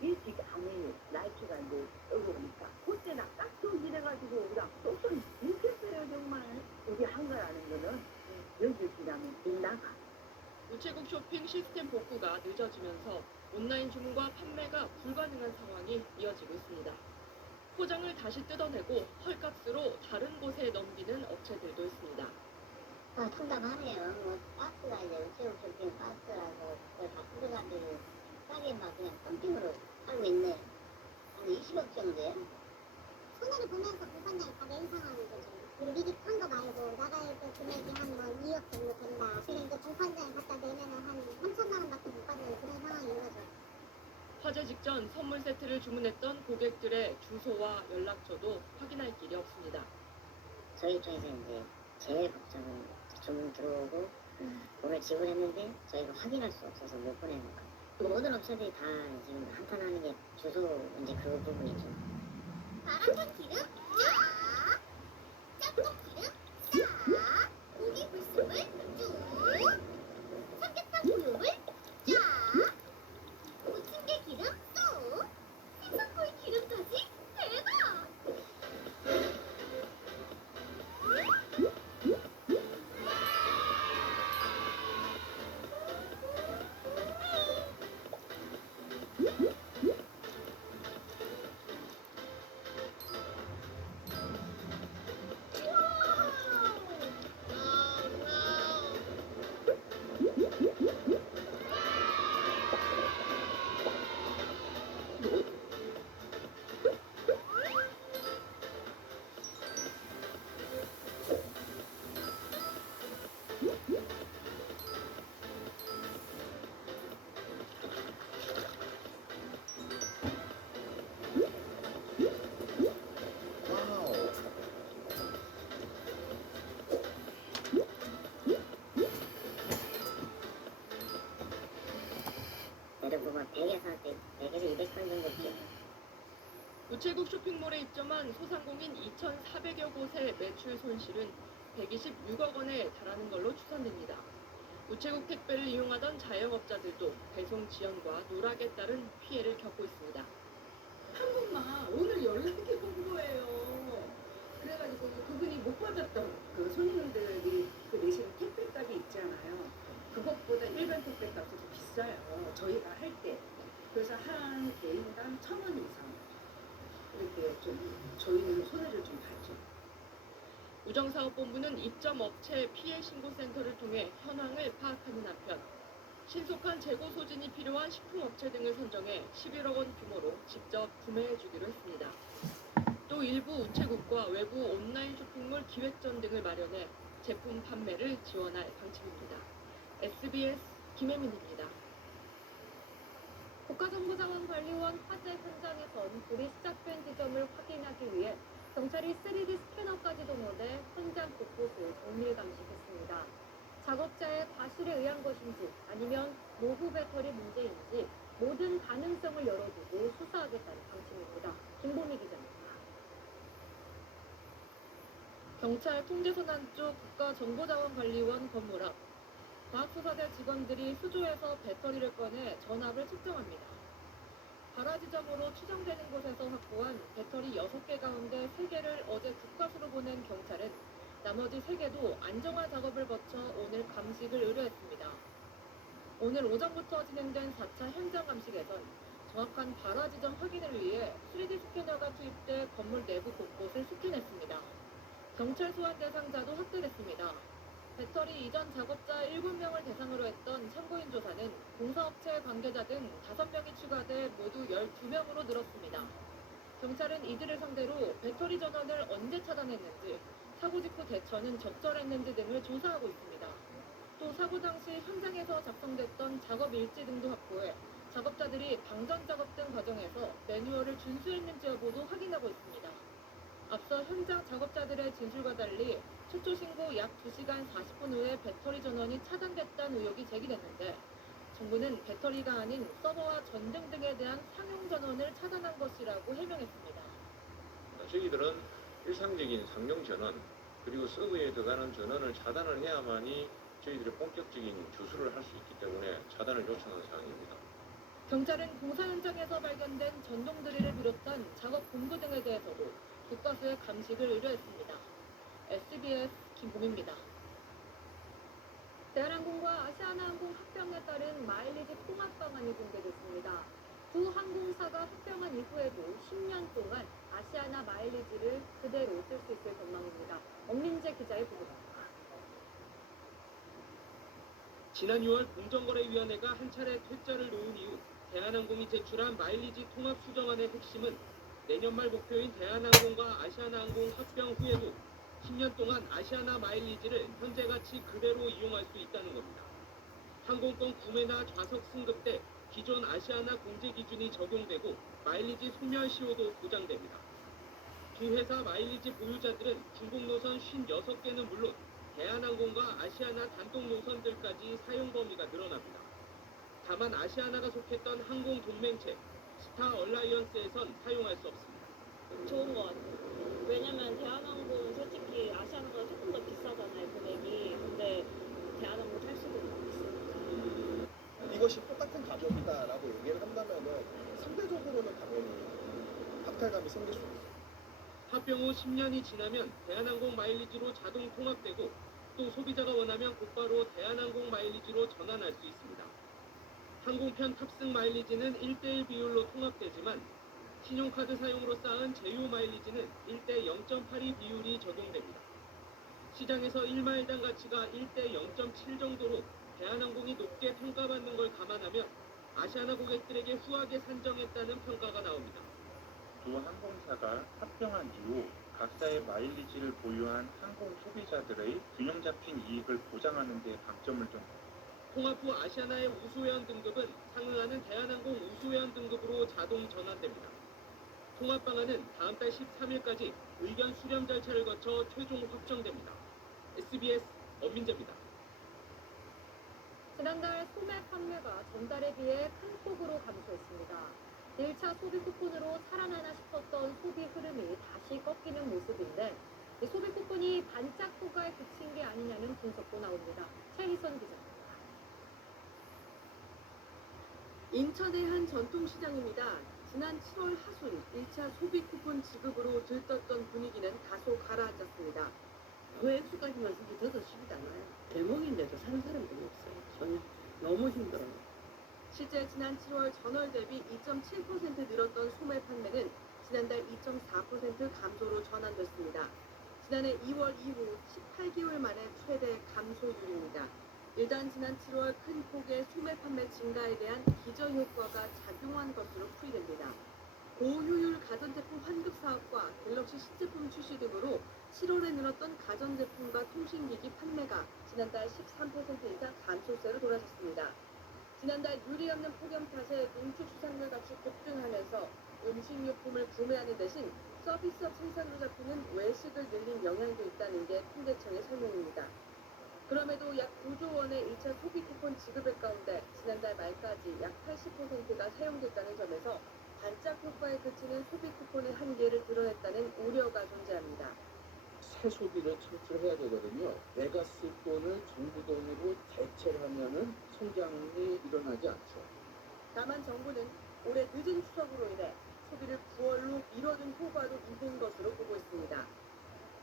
일찍 아무리 날씨가 이제 뜨고 오니까 그때나 딱 저기래가지고 우리가 속속이 들켰어요 정말. 우리 한가라는 거는 여기 지나면 못 나가. 우체국 쇼핑 시스템 복구가 늦어지면서 온라인 주문과 판매가 불가능한 상황이 이어지고 있습니다. 포장을 다시 뜯어내고 헐값으로 다른 곳에 넘기는 업체들도 있습니다. 통닭하네요. 뭐 박스가 이제 우체국 쇼핑 박스라고 그걸 다 뜯어가지고 싸게 막 그냥 덤핑으로 하고 있네. 한 20억 정도에 금액이 한 뭐 2억 정도 된다. 근데 이제 공판장에 갖다 내면은 한 3천만 원밖에 못 받는 그런 상황인 거죠. 화재 직전 선물 세트를 주문했던 고객들의 주소와 연락처도 확인할 길이 없습니다. 저희 입장에서 이제 제일 걱정은 주문 들어오고 돈을 지불했는데 저희가 확인할 수 없어서 못 보내는 거예요. 모든 업체들이 다 지금 한탄하는 게 주소 이제 그 부분이죠. 마라탕 기름 쫙, 짬뽕 기름 싹, 고기 불순물 쭉, 삼계탕 고용을 쫙, 부침개 기름 쏙, 생선구이 기름까지 대박! 예를 보면 100에서 200건 정도 있죠. 우체국 쇼핑몰에 입점한 소상공인 2,400여 곳의 매출 손실은 126억 원에 달하는 걸로 추산됩니다. 우체국 택배를 이용하던 자영업자들도 배송 지연과 누락에 따른 피해를 겪고 있습니다. 한국만 오늘 14개 본 거예요. 그래가지고 그분이 못 받았던 그 손님들이 그 내시는 택배값이 있잖아요. 그것보다 일반 택배값이 더 비싸요. 저희가 할 때. 그래서 한 개인당 1,000원 이상 이렇게 좀 저희는 손해를 좀 봤죠. 우정사업본부는 입점업체 피해신고센터를 통해 현황을 파악하는 한편 신속한 재고 소진이 필요한 식품업체 등을 선정해 11억 원 규모로 직접 구매해주기로 했습니다. 또 일부 우체국과 외부 온라인 쇼핑몰 기획전 등을 마련해 제품 판매를 지원할 방침입니다. SBS 김혜민입니다. 국가정보자원관리원 화재 현장에선 불이 시작된 지점을 확인하기 위해 경찰이 3D 스캐너까지 동원해 현장 곳곳을 정밀 감식했습니다. 작업자의 과실에 의한 것인지 아니면 노후 배터리 문제인지 모든 가능성을 열어두고 수사하겠다는 방침입니다. 김보미 기자입니다. 경찰 통제선 안쪽 국가정보자원관리원 건물 앞 과학수사대 직원들이 수조에서 배터리를 꺼내 전압을 측정합니다. 발화 지점으로 추정되는 곳에서 확보한 배터리 6개 가운데 3개를 어제 국과수로 보낸 경찰은 나머지 3개도 안정화 작업을 거쳐 오늘 감식을 의뢰했습니다. 오늘 오전부터 진행된 4차 현장 감식에선 정확한 발화 지점 확인을 위해 3D 스캐너가 투입돼 건물 내부 곳곳을 스캔했습니다. 경찰 소환 대상자도 확대됐습니다. 배터리 이전 작업자 7명을 대상으로 했던 참고인 조사는 공사업체 관계자 등 5명이 추가돼 모두 12명으로 늘었습니다. 경찰은 이들을 상대로 배터리 전원을 언제 차단했는지, 사고 직후 대처는 적절했는지 등을 조사하고 있습니다. 또 사고 당시 현장에서 작성됐던 작업 일지 등도 확보해 작업자들이 방전 작업 등 과정에서 매뉴얼을 준수했는지 여부도 확인하고 있습니다. 앞서 현장 작업자들의 진술과 달리 최초 신고 약 2시간 40분 후에 배터리 전원이 차단됐다는 의혹이 제기됐는데 정부는 배터리가 아닌 서버와 전등 등에 대한 상용 전원을 차단한 것이라고 해명했습니다. 저희들은 일상적인 상용 전원 그리고 서버에 들어가는 전원을 차단을 해야만이 저희들이 본격적인 주수를 할 수 있기 때문에 차단을 요청하는 상황입니다. 경찰은 공사 현장에서 발견된 전동 드릴을 비롯한 작업 공구 등에 대해서도 국과수의 감식을 의뢰했습니다. SBS 김봉입니다. 대한항공과 아시아나항공 합병에 따른 마일리지 통합 방안이 공개됐습니다. 두 항공사가 합병한 이후에도 10년 동안 아시아나 마일리지를 그대로 쓸 수 있을 전망입니다. 엄민재 기자의 보도입니다. 지난 6월 공정거래위원회가 한 차례 퇴짜를 놓은 이후 대한항공이 제출한 마일리지 통합 수정안의 핵심은 내년 말 목표인 대한항공과 아시아나항공 합병 후에도 10년 동안 아시아나 마일리지를 현재 가치 그대로 이용할 수 있다는 겁니다. 항공권 구매나 좌석 승급 때 기존 아시아나 공제 기준이 적용되고 마일리지 소멸시효도 보장됩니다. 두 회사 마일리지 보유자들은 중국 노선 56개는 물론 대한항공과 아시아나 단독 노선들까지 사용 범위가 늘어납니다. 다만 아시아나가 속했던 항공 동맹체 스타 얼라이언스에선 사용할 수 없습니다. 좋은 것 같아요. 왜냐면 대한항공 솔직히 아시아나보다 조금 더 비싸잖아요, 금액이. 근데 대한항공 탈 수도 있으니까. 이것이 똑같은 가격이다라고 얘기를 한다면은 상대적으로는 당연히 박탈감이 생길 수 있어요. 합병 후 10년이 지나면 대한항공 마일리지로 자동 통합되고 또 소비자가 원하면 곧바로 대한항공 마일리지로 전환할 수 있습니다. 항공편 탑승 마일리지는 1:1 비율로 통합되지만 신용카드 사용으로 쌓은 제휴 마일리지는 1대 0.82 비율이 적용됩니다. 시장에서 1마일당 가치가 1대 0.7 정도로 대한항공이 높게 평가받는 걸 감안하면 아시아나 고객들에게 후하게 산정했다는 평가가 나옵니다. 두 항공사가 합병한 이후 각사의 마일리지를 보유한 항공 소비자들의 균형 잡힌 이익을 보장하는 데 방점을 둔 통합 후 아시아나의 우수회원 등급은 상응하는 대한항공 우수회원 등급으로 자동 전환됩니다. 통합 방안은 다음 달 13일까지 의견 수렴 절차를 거쳐 최종 확정됩니다. SBS 엄민재입니다. 지난달 소매 판매가 전달에 비해 큰 폭으로 감소했습니다. 1차 소비 쿠폰으로 살아나나 싶었던 소비 흐름이 다시 꺾이는 모습인데 이 소비 쿠폰이 반짝 효과에 그친 게 아니냐는 분석도 나옵니다. 최희선 기자입니다. 인천의 한 전통시장입니다. 지난 7월 하순 1차 소비 쿠폰 지급으로 들떴던 분위기는 다소 가라앉았습니다. 그 액수까지만 쓰기 저도 쉽지 않아요. 대목인데도 사는 사람들이 없어요. 전혀 너무 힘들어요. 실제 지난 7월 전월 대비 2.7% 늘었던 소매 판매는 지난달 2.4% 감소로 전환됐습니다. 지난해 2월 이후 18개월 만에 최대 감소율입니다. 일단 지난 7월 큰 폭의 소매 판매 증가에 대한 기저효과가 작용한 것으로 풀이됩니다. 고효율 가전제품 환급 사업과 갤럭시 신제품 출시 등으로 7월에 늘었던 가전제품과 통신기기 판매가 지난달 13% 이상 감소세로 돌아섰습니다. 지난달 유리 없는 폭염 탓에 농축수산물 값이 급등하면서 음식료품을 구매하는 대신 서비스업 생산으로 잡히는 외식을 늘린 영향도 있다는 게 통계청의 설명입니다. 그럼에도 약 9조 원의 1차 소비 쿠폰 지급액 가운데 지난달 말까지 약 80%가 사용됐다는 점에서 반짝 효과에 그치는 소비 쿠폰의 한계를 드러냈다는 우려가 존재합니다. 새 소비를 창출해야 되거든요. 내가 쓸 돈을 정부 돈으로 대체를 하면은 성장이 일어나지 않죠. 다만 정부는 올해 늦은 추석으로 인해 소비를 9월로 미뤄둔 효과도 있는 것으로 보고 있습니다.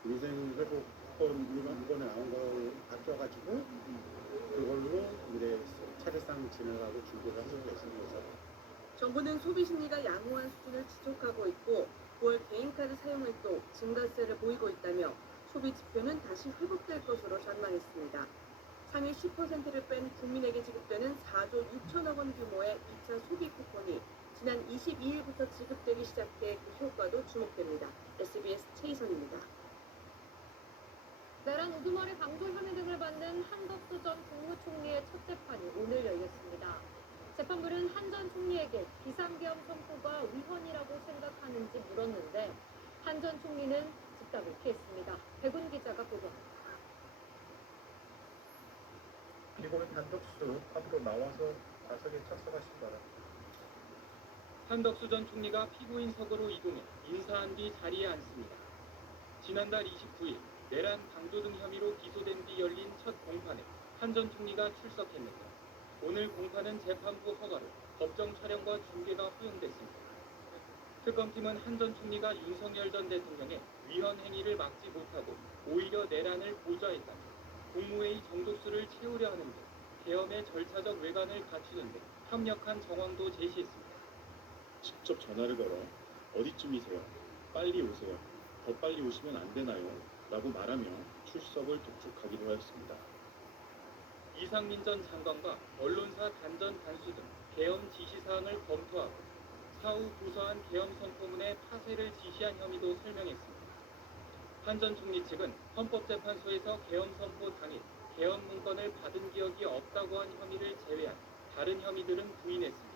인생회복권 이번에 나온 걸 아껴가지고 그걸로 이제 차례상 지나가고 준비를 하고 계시는 거죠. 정부는 소비 심리가 양호한 수준을 지속하고 있고 9월 개인카드 사용액도 증가세를 보이고 있다며 소비 지표는 다시 회복될 것으로 전망했습니다. 상위 10%를 뺀 국민에게 지급되는 4조 6천억 원 규모의 2차 소비 쿠폰이 지난 22일부터 지급되기 시작해 그 효과도 주목됩니다. SBS 최희선입니다. 내란 우두머리 방조 혐의 등을 받는 한덕수 전 국무총리의 첫 재판이 오늘 열렸습니다. 재판부는 한 전 총리에게 비상계엄 선포가 위헌이라고 생각하는지 물었는데 한 전 총리는 즉답을 피했습니다. 백운 기자가 보도합니다. 피고인 한덕수 앞으로 나와서 좌석에 착석하시기 바랍니다. 한덕수 전 총리가 피고인석으로 이동해 인사한 뒤 자리에 앉습니다. 지난달 29일 내란 방조 등 혐의로 기소된 뒤 열린 첫 공판에 한 전 총리가 출석했는데 오늘 공판은 재판부 허가로 법정 촬영과 중계가 허용됐습니다. 특검팀은 한 전 총리가 윤석열 전 대통령의 위헌 행위를 막지 못하고 오히려 내란을 보좌했다며 국무회의 정독수를 채우려 하는 등 계엄의 절차적 외관을 갖추는 데 협력한 정황도 제시했습니다. 직접 전화를 걸어 어디쯤이세요? 빨리 오세요. 더 빨리 오시면 안 되나요? 라고 말하며 출석을 독촉하기도 하였습니다. 이상민 전 장관과 언론사 단전 단수 등 계엄 지시사항을 검토하고 사후 부서한 계엄 선포문의 파쇄를 지시한 혐의도 설명했습니다. 한 전 총리 측은 헌법재판소에서 계엄 선포 당일 계엄 문건을 받은 기억이 없다고 한 혐의를 제외한 다른 혐의들은 부인했습니다.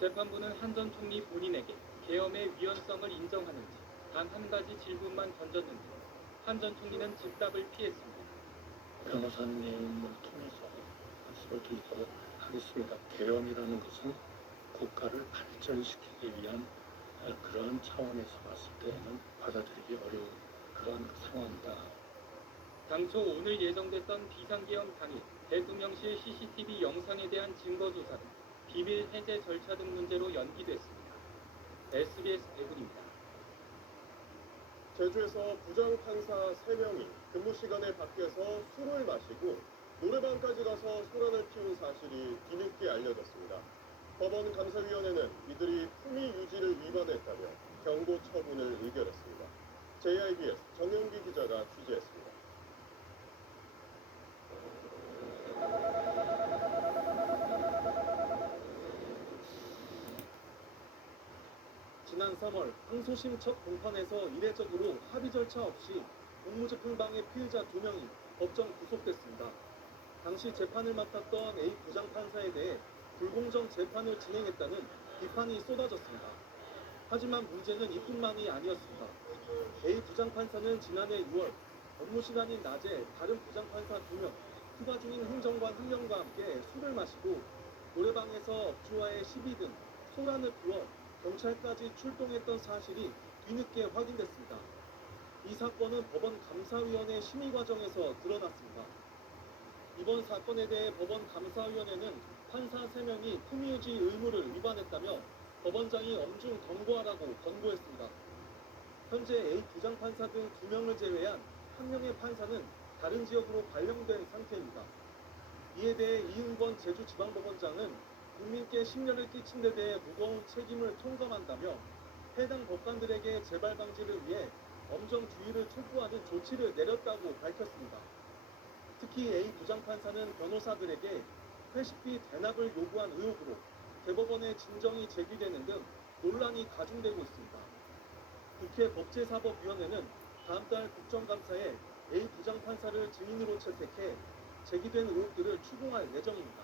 재판부는 한 전 총리 본인에게 계엄의 위헌성을 인정하는지 단 한 가지 질문만 던졌는데 한 전 총리는 즉답을 피했습니다. 변호사님을 통해서 말씀을 드리도록 하겠습니다. 계엄이라는 것은 국가를 발전시키기 위한 그러한 차원에서 봤을 때는 받아들이기 어려운 그런 상황이다. 당초 오늘 예정됐던 비상계엄 당일 대통령실 CCTV 영상에 대한 증거조사는 비밀 해제 절차 등 문제로 연기됐습니다. SBS 대군입니다. 제주에서 부장판사 3명이 근무 시간에 밖에서 술을 마시고 노래방까지 가서 소란을 피운 사실이 뒤늦게 알려졌습니다. 법원 감사위원회는 이들이 품위 유지를 위반했다며 경고 처분을 의결했습니다. JIBS 정영기 기자가 취재했습니다. 지난 3월 항소심 첫 공판에서 이례적으로 합의 절차 없이 공무집행방해 피의자 2명이 법정 구속됐습니다. 당시 재판을 맡았던 A 부장판사에 대해 불공정 재판을 진행했다는 비판이 쏟아졌습니다. 하지만 문제는 이뿐만이 아니었습니다. A 부장판사는 지난해 6월 업무 시간인 낮에 다른 부장판사 2명, 휴가 중인 행정관 1명과 함께 술을 마시고 노래방에서 업주와의 시비 등 소란을 피워 경찰까지 출동했던 사실이 뒤늦게 확인됐습니다. 이 사건은 법원 감사위원회 심의 과정에서 드러났습니다. 이번 사건에 대해 법원 감사위원회는 판사 3명이 품위유지 의무를 위반했다며 법원장이 엄중 경고하라고 권고했습니다. 현재 A 부장판사 등 2명을 제외한 1명의 판사는 다른 지역으로 발령된 상태입니다. 이에 대해 이은권 제주지방법원장은 국민께 심려를 끼친 데 대해 무거운 책임을 통감한다며 해당 법관들에게 재발 방지를 위해 엄정 주의를 촉구하는 조치를 내렸다고 밝혔습니다. 특히 A 부장판사는 변호사들에게 회식비 대납을 요구한 의혹으로 대법원에 진정이 제기되는 등 논란이 가중되고 있습니다. 국회 법제사법위원회는 다음 달 국정감사에 A 부장판사를 증인으로 채택해 제기된 의혹들을 추궁할 예정입니다.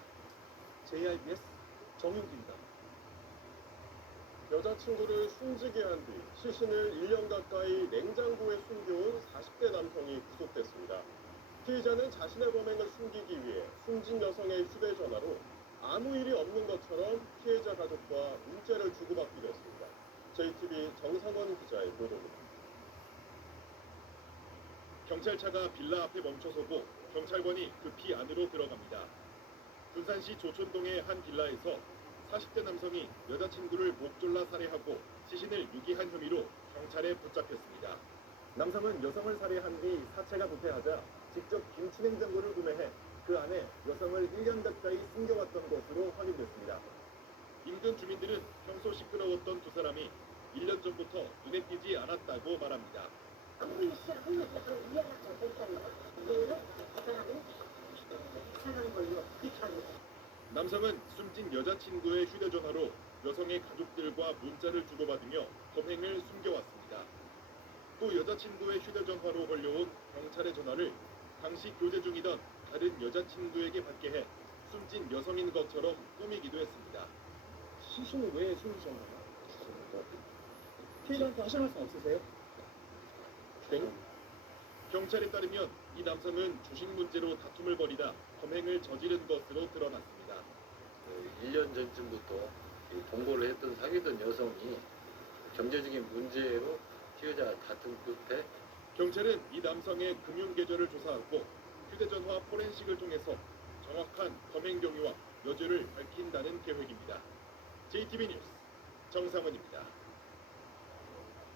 JIBS 정윤기입니다. 여자친구를 숨지게 한 뒤 시신을 1년 가까이 냉장고에 숨겨온 40대 남성이 구속됐습니다. 피의자는 자신의 범행을 숨기기 위해 숨진 여성의 휴대전화로 아무 일이 없는 것처럼 피해자 가족과 문자를 주고받기도 했습니다. JTB 정상원 기자의 보도입니다. 경찰차가 빌라 앞에 멈춰서고 경찰관이 급히 안으로 들어갑니다. 군산시 조촌동의 한 빌라에서 40대 남성이 여자친구를 목 졸라 살해하고 시신을 유기한 혐의로 경찰에 붙잡혔습니다. 남성은 여성을 살해한 뒤 사체가 부패하자 직접 김치냉장고를 구매해 그 안에 여성을 1년 가까이 숨겨왔던 것으로 확인됐습니다. 인근 주민들은 평소 시끄러웠던 두 사람이 1년 전부터 눈에 띄지 않았다고 말합니다. 남성은 숨진 여자친구의 휴대전화로 여성의 가족들과 문자를 주고받으며 범행을 숨겨왔습니다. 또 여자친구의 휴대전화로 걸려온 경찰의 전화를 당시 교제 중이던 다른 여자친구에게 받게 해 숨진 여성인 것처럼 꾸미기도 했습니다. 시신을 왜 숨기셨나요? 피해자한테 하실 말씀 없으세요? 경찰에 따르면 이 남성은 주식 문제로 다툼을 벌이다 범행을 저지른 것으로 드러났습니다. 1년 전쯤부터 동거를 했던 사귀던 여성이 경제적인 문제로 피해자와 다툰 끝에 경찰은 이 남성의 금융 계좌를 조사하고 휴대전화 포렌식을 통해서 정확한 범행 경위와 여주를 밝힌다는 계획입니다. JTB 뉴스 정상원입니다.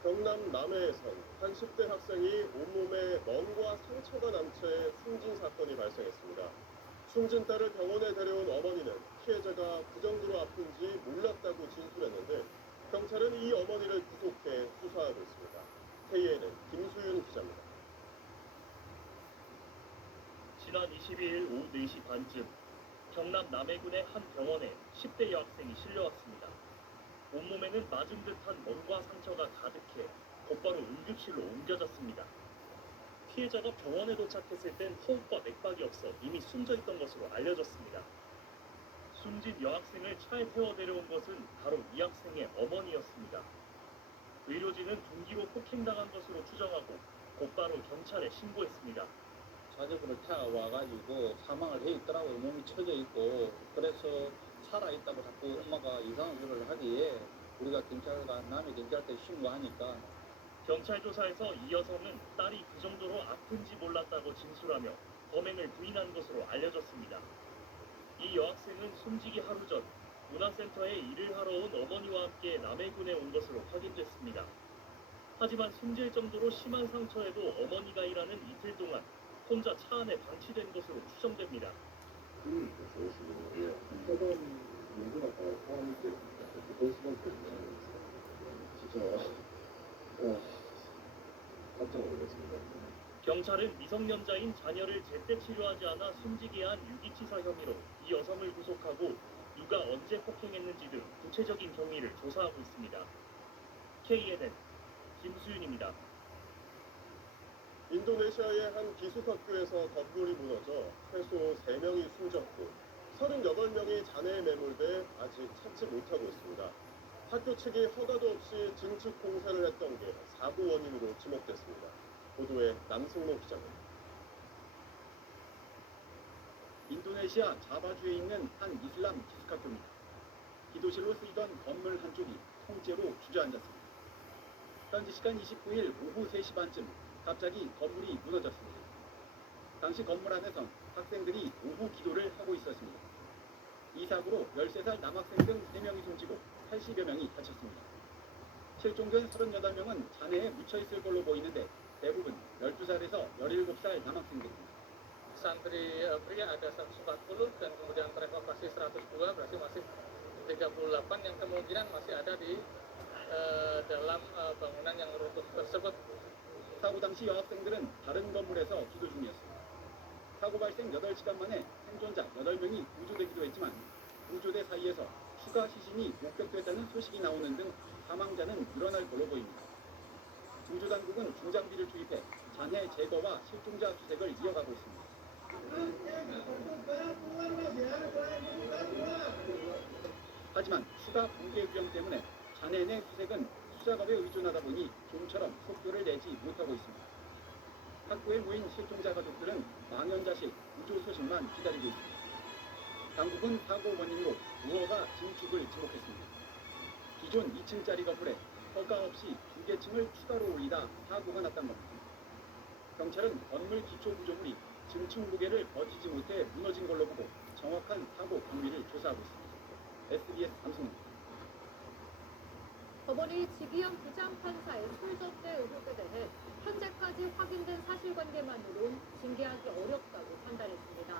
경남 남해에선 한 10대 학생이 온몸에 멍과 상처가 난 채 숨진 사건이 발생했습니다. 숨진 딸을 병원에 데려온 어머니는 피해자가 그 정도로 아픈지 몰랐다고 진술했는데 경찰은 이 어머니를 구속해 수사하고 있습니다. KNN 김수윤 기자입니다. 지난 22일 오후 4시 반쯤 경남 남해군의 한 병원에 10대 여학생이 실려왔습니다. 온몸에는 맞은 듯한 멍과 상처가 가득해 곧바로 응급실로 옮겨졌습니다. 피해자가 병원에 도착했을 땐 호흡과 맥박이 없어 이미 숨져 있던 것으로 알려졌습니다. 숨진 여학생을 차에 태워 데려온 것은 바로 이 학생의 어머니였습니다. 의료진은 동기로 폭행당한 것으로 추정하고 곧바로 경찰에 신고했습니다. 자전거를 타와가지고 사망을 해 있더라고요. 몸이 처져 있고 그래서 살아있다고 자꾸 엄마가 이상한 소리를 하기에 우리가 경찰과 남의 경찰한테 신고하니까 경찰 조사에서 이 여성은 딸이 그 정도로 아픈지 몰랐다고 진술하며 범행을 부인한 것으로 알려졌습니다. 이 여학생은 숨지기 하루 전 문화센터에 일을 하러 온 어머니와 함께 남해군에 온 것으로 확인됐습니다. 하지만 숨질 정도로 심한 상처에도 어머니가 일하는 이틀 동안 혼자 차 안에 방치된 것으로 추정됩니다. 경찰은 미성년자인 자녀를 제때 치료하지 않아 숨지게 한 유기치사 혐의로 이 여성을 구속하고 누가 언제 폭행했는지 등 구체적인 경위를 조사하고 있습니다. KNN 김수윤입니다. 인도네시아의 한 기숙학교에서 건물이 무너져 최소 3명이 숨졌고 38명이 잔해에 매몰돼 아직 찾지 못하고 있습니다. 학교 측이 허가도 없이 증축 공사를 했던 게 사고 원인으로 지목됐습니다. 보도에 남승모 기자입니다. 인도네시아 자바주에 있는 한 이슬람 기숙학교입니다. 기도실로 쓰이던 건물 한쪽이 통째로 주저앉았습니다. 현지 시간 29일 오후 3시 반쯤 갑자기 건물이 무너졌습니다. 당시 건물 안에선 학생들이 오후 기도를 하고 있었습니다. 이 사고로 13살 남학생 등 3명이 숨지고 80여 명이 다쳤습니다. 실종된 38명은 잔해에 묻혀있을 걸로 보이는데 대부분 12살에서 17살 남학생들입니다. Santri pria ada 140 dan kemudian terevakuasi 102, berarti masih 38 yang kemungkinan masih ada di dalam bangunan yang runtuh tersebut. 사고 당시 여학생들은 다른 건물에서 기도 중이었습니다. 사고 발생 8시간 만에 생존자 8명이 구조되기도 했지만 구조대 사이에서 추가 시신이 목격됐다는 소식이 나오는 등 사망자는 늘어날 걸로 보입니다. 구조당국은 중장비를 투입해 잔해 제거와 실종자 수색을 이어가고 있습니다. 하지만 추가 붕괴 위험 때문에 잔해 내 수색은 수작업에 의존하다 보니 좀처럼 속도를 내지 못하고 있습니다. 학교에 모인 실종자 가족들은 망연자실 구조 소식만 기다리고 있습니다. 당국은 사고 원인으로 무허가 증축을 지목했습니다. 기존 2층짜리 건물에 허가 없이 2개층을 추가로 올리다 사고가 났단 겁니다. 경찰은 건물 기초 구조물이 증축 무게를 버티지 못해 무너진 걸로 보고 정확한 사고 경위를 조사하고 있습니다. SBS 남승입니다. 법원이 지기현 부장판사의 술접대 의혹에 대해 현재까지 확인된 사실관계만으론 징계하기 어렵다고 판단했습니다.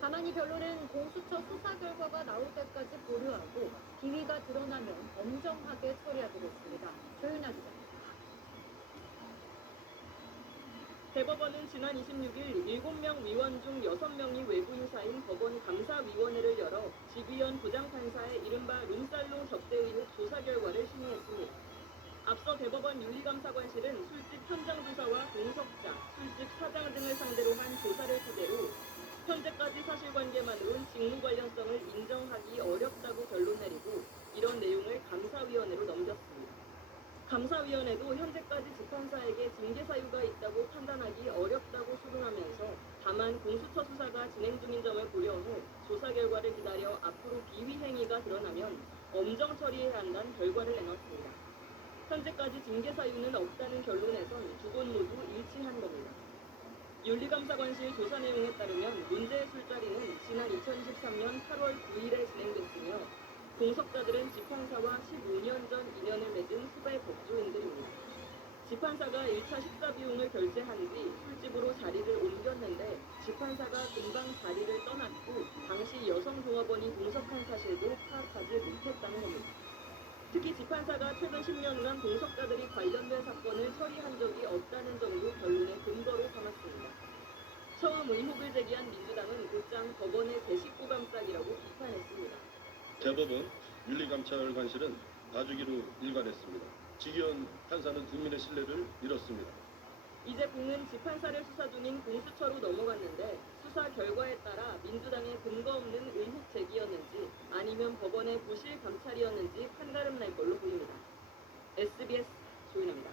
다만 이 변론은 공수처 수사 결과가 나올 때까지 보류하고 비위가 드러나면 엄정하게 처리하기로 했습니다. 조윤아 기자입니다. 대법원은 지난 26일 7명 위원 중 6명이 외부 인사인 법원 감사위원회를 열어 지기현 부장판사의 이른바 룸살롱 접대 의혹 조사 결과를 심의했습니다. 앞서 대법원 윤리감사관실은 술집 현장 조사와 동석자, 술집 사장 등을 상대로 한 조사를 토대로 현재까지 사실관계만으론 직무 관련성을 인정하기 어렵다고 결론 내리고 이런 내용을 감사위원회로 넘겼습니다. 감사위원회도 현재까지 재판사에게 징계 사유가 있다고 판단하기 어렵다고 수긍하면서 다만 공수처 수사가 진행 중인 점을 고려해 조사 결과를 기다려 앞으로 비위 행위가 드러나면 엄정 처리해야 한다는 결과를 내놨습니다. 현재까지 징계 사유는 없다는 결론에선 두 곳 모두 일치한 겁니다. 윤리감사관실 조사 내용에 따르면 문제의 술자리는 지난 2023년 8월 9일에 진행됐으며 동석자들은 집판사와 15년 전 인연을 맺은 후배 법조인들입니다. 집판사가 1차 식사 비용을 결제한 뒤 술집으로 자리를 옮겼는데 집판사가 금방 자리를 떠났고 당시 여성종업원이 동석한 사실도 파악하지 못했다는 겁니다. 특히 집판사가 최근 10년간 동석자들이 관련된 사건을 처리한 적이 없다는 점도 결론의 근거로 삼았습니다. 처음 의혹을 제기한 민주당은 곧장 법원의 제 식구 감싸기라고 비판했습니다. 대법원 윤리감찰관실은 봐주기로 일관했습니다. 지기현 판사는 국민의 신뢰를 잃었습니다. 이제 국는 재판사를 수사 중인 공수처로 넘어갔는데 수사 결과에 따라 민주당의 근거 없는 의혹 제기였는지 아니면 법원의 부실 감찰이었는지 판가름 날 걸로 보입니다. SBS 조인아입니다.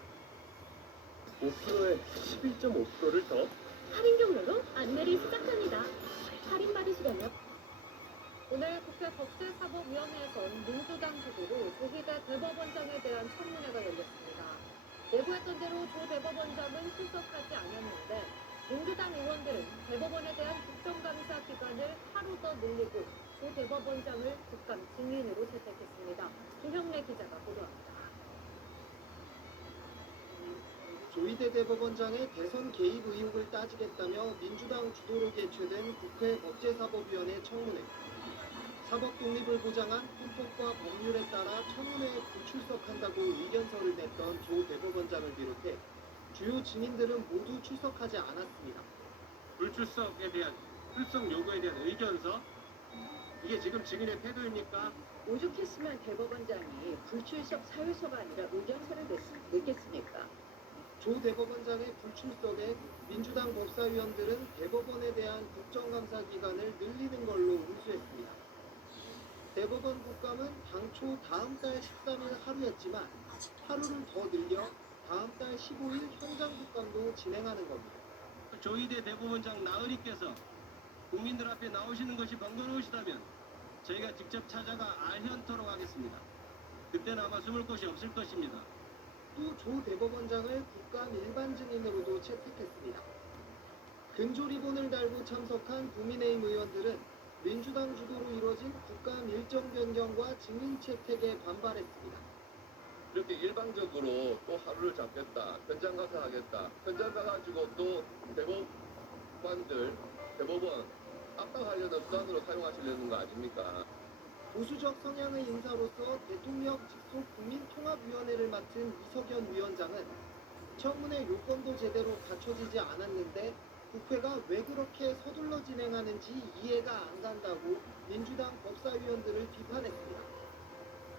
5%에 11.5%를 더 할인 경로로 안내를 시작합니다. 할인 받으시려면 오늘 국회 법제사법위원회에선 민주당 주도로 조희대 대법원장에 대한 청문회가 열렸습니다. 예고했던 대로 조 대법원장은 출석하지 않았는데 민주당 의원들은 대법원에 대한 국정감사 기간을 하루 더 늘리고 조 대법원장을 국감 증인으로 채택했습니다. 김형래 기자가 보도합니다. 조희대 대법원장의 대선 개입 의혹을 따지겠다며 민주당 주도로 개최된 국회 법제사법위원회 청문회. 사법 독립을 보장한 헌법과 법률에 따라 청문회에 불출석한다고 의견서를 냈던 조 대법원장을 비롯해 주요 증인들은 모두 출석하지 않았습니다. 불출석에 대한 출석 요구에 대한 의견서? 이게 지금 증인의 태도입니까? 오죽했으면 대법원장이 불출석 사유서가 아니라 의견서를 냈겠습니까? 조 대법원장의 불출석에 민주당 법사위원들은 대법원에 대한 국정감사 기간을 늘리는 걸로 응수했습니다. 대법원 국감은 당초 다음 달 13일 하루였지만 하루를 더 늘려 다음 달 15일 현장 국감도 진행하는 겁니다. 조희대 대법원장 나으리께서 국민들 앞에 나오시는 것이 번거로우시다면 저희가 직접 찾아가 알현토록 하겠습니다. 그때는 아마 숨을 곳이 없을 것입니다. 또 조 대법원장을 국감 일반 증인으로도 채택했습니다. 근조 리본을 달고 참석한 국민의힘 의원들은 민주당 주도로 이뤄진 국감 일정 변경과 증인 채택에 반발했습니다. 이렇게 일방적으로 또 하루를 잡겠다, 현장 가서 하겠다, 현장 가가지고 또 대법원 압박하려는 수단으로 사용하시려는 거 아닙니까? 보수적 성향의 인사로서 대통령 직속 국민통합위원회를 맡은 이석연 위원장은 청문회 요건도 제대로 갖춰지지 않았는데 국회가 왜 그렇게 서둘러 진행하는지 이해가 안 간다고 민주당 법사위원들을 비판했습니다.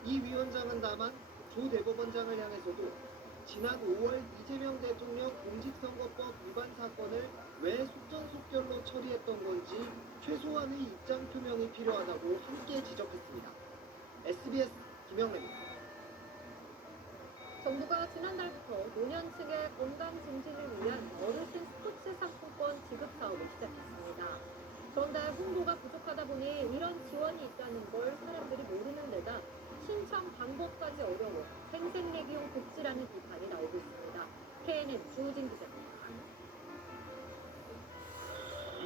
이 위원장은 다만 조 대법원장을 향해서도 지난 5월 이재명 대통령 공직선거법 위반 사건을 왜 속전속결로 처리했던 건지 최소한의 입장 표명이 필요하다고 함께 지적했습니다. SBS 김영래입니다. 정부가 지난달부터 노년층의 건강 증진을 위한 어르신 스포츠 상품권 지급 사업을 시작했습니다. 그런데 홍보가 부족하다 보니 이런 지원이 있다는 걸 사람들이 모르는 데다 신청 방법까지 어려워 생색내기용 복지라는 비판이 나오고 있습니다. KNN 주우진 기자입니다.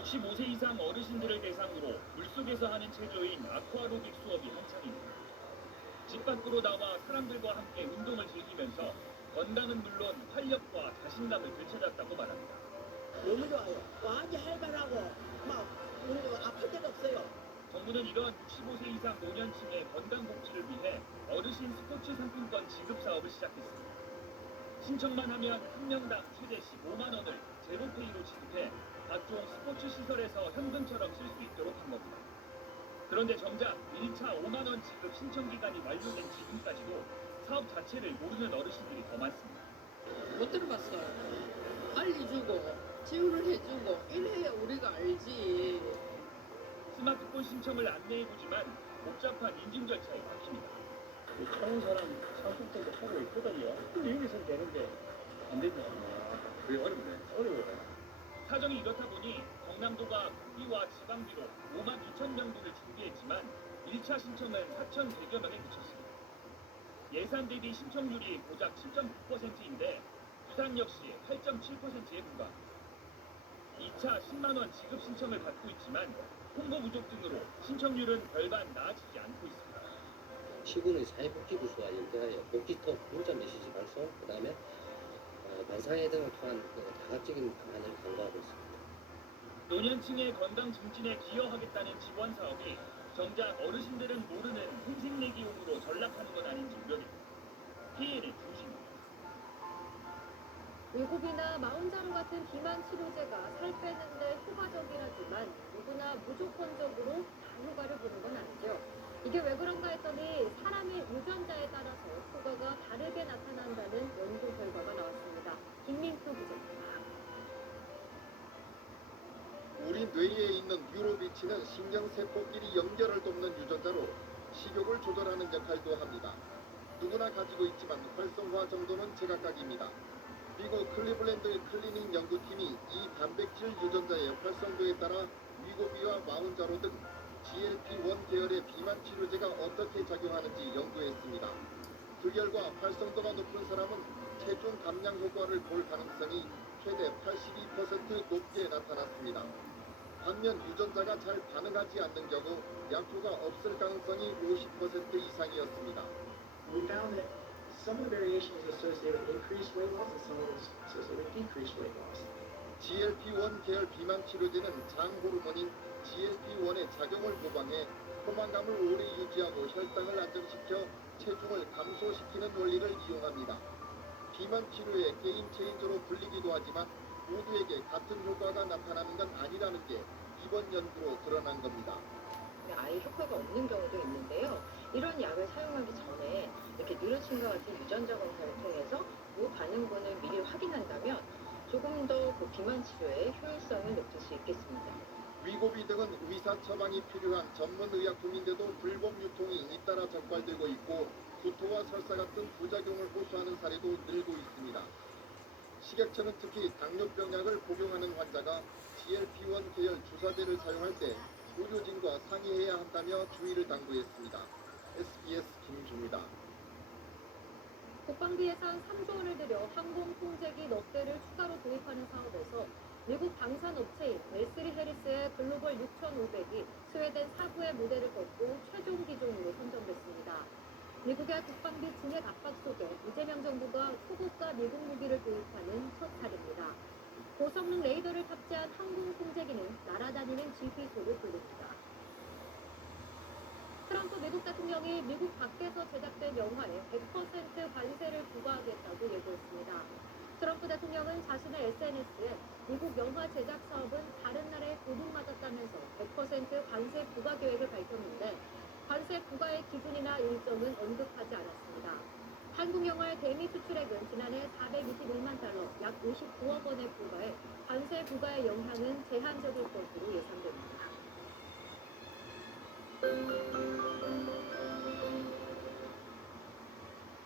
65세 이상 어르신들을 대상으로 물속에서 하는 체조인 아쿠아로빅 수업이 한창입니다. 집 밖으로 나와 사람들과 함께 운동을 즐기면서 건강은 물론 활력과 자신감을 되찾았다고 말합니다. 너무 좋아요. 완전 활발하고 막 아플 데가 없어요. 정부는 이런 65세 이상 노년층의 건강 복지를 위해 어르신 스포츠 상품권 지급 사업을 시작했습니다. 신청만 하면 한 명당 최대 15만 원을 제로페이로 지급해 각종 스포츠 시설에서 현금처럼 쓸 수 있도록 한 겁니다. 그런데 정작 1차 5만 원 지급 신청 기간이 만료된 지금까지도 사업 자체를 모르는 어르신들이 더 많습니다. 못 들어봤어요. 알려주고 지원을 해주고 이래야 우리가 알지. 스마트폰 신청을 안내해보지만 복잡한 인증 절차에 막힙니다. 처음 사람 상품권도 하고 있거든요. 근데 여기서 되는데 안 된다. 그게 어렵네. 어려워요. 사정이 이렇다 보니 경남도가 국비와 지방비로 5만 2천 명분을 준비했지만 1차 신청은 4,100여 명에 그쳤습니다. 예산 대비 신청률이 고작 7.9%인데 부산 역시 8.7%에 불과합니다. 2차 10만 원 지급 신청을 받고 있지만 홍보 부족 등으로 신청률은 별반 나아지지 않고 있습니다. 시군의 사회복지부서와 연계하여 복지톡 문자 메시지 발송, 그 다음에 반상회 등을 통한 다각적인 방안을 강구하고 있습니다. 노년층의 건강 증진에 기여하겠다는 지원 사업이 정작 어르신들은 모르는 생색내기용으로 전락하는 건 아닌지 우려됩니다. KNN 중심입니다. 의고비나 마운자루 같은 비만 치료제가 살 빼는 데 효과적이라지만 누구나 무조건적으로 다 효과를 보는 건 아니죠. 이게 왜 그런가 했더니 사람의 유전자에 따라서 효과가 다르게 나타난다는 연구 결과가 나왔습니다. 김민표 기자입니다. 우리 뇌에 있는 뉴로비치는 신경세포끼리 연결을 돕는 유전자로 식욕을 조절하는 역할도 합니다. 누구나 가지고 있지만 활성화 정도는 제각각입니다. 미국 클리블랜드 클리닉 연구팀이 이 단백질 유전자의 활성도에 따라 위고비와 마운자로 등 GLP-1 계열의 비만 치료제가 어떻게 작용하는지 연구했습니다. 그 결과 활성도가 높은 사람은 체중 감량 효과를 볼 가능성이 최대 82% 높게 나타났습니다. 반면 유전자가 잘 반응하지 않는 경우 약효가 없을 가능성이 50% 이상이었습니다. We found that some of the variation was associated with increased weight loss and some of it was associated with decreased weight loss. GLP-1 계열 비만 치료제는 장 호르몬인 GLP-1의 작용을 모방해 포만감을 오래 유지하고 혈당을 안정시켜 체중을 감소시키는 원리를 이용합니다. 비만 치료의 게임 체인저로 불리기도 하지만 모두에게 같은 효과가 나타나는 건 아니라는 게 이번 연구로 드러난 겁니다. 아예 효과가 없는 경우도 있는데요. 이런 약을 사용하기 전에 이렇게 뉴로침과 같은 유전자 검사를 통해서 그 반응군을 미리 확인한다면 조금 더 그 비만 치료의 효율성을 높일 수 있겠습니다. 위고비 등은 의사 처방이 필요한 전문 의약품인데도 불법 유통이 잇따라 적발되고 있고 구토와 설사 같은 부작용을 호소하는 사례도 늘고 있습니다. 식약처는 특히 당뇨병약을 복용하는 환자가 GLP-1 계열 주사제를 사용할 때 의료진과 상의해야 한다며 주의를 당부했습니다. SBS 김주입니다. 국방비 예산 3조 원을 들여 항공 통제기 넉 대를 추가로 도입하는 사업에서 미국 방산업체인 웨스리 해리스의 글로벌 6,500이 스웨덴 사부의 무대를 걷고 최종 기종으로 선정됐습니다. 미국의 국방비 진액 압박 속에 이재명 정부가 초고가 미국 무기를 도입하는 첫 사례입니다. 고성능 레이더를 탑재한 항공 통제기는 날아다니는 지휘소로 불립니다. 트럼프 미국 대통령이 미국 밖에서 제작된 영화에 100% 관세를 부과하겠다고 예고했습니다. 트럼프 대통령은 자신의 SNS에 미국 영화 제작 사업은 다른 나라에 도둑맞았다면서 100% 관세 부과 계획을 밝혔는데 관세 부과의 기준이나 일정은 언급하지 않았습니다. 한국 영화의 대미 수출액은 지난해 421만 달러, 약 59억 원에 불과해 관세 부과의 영향은 제한적일 것으로 예상됩니다.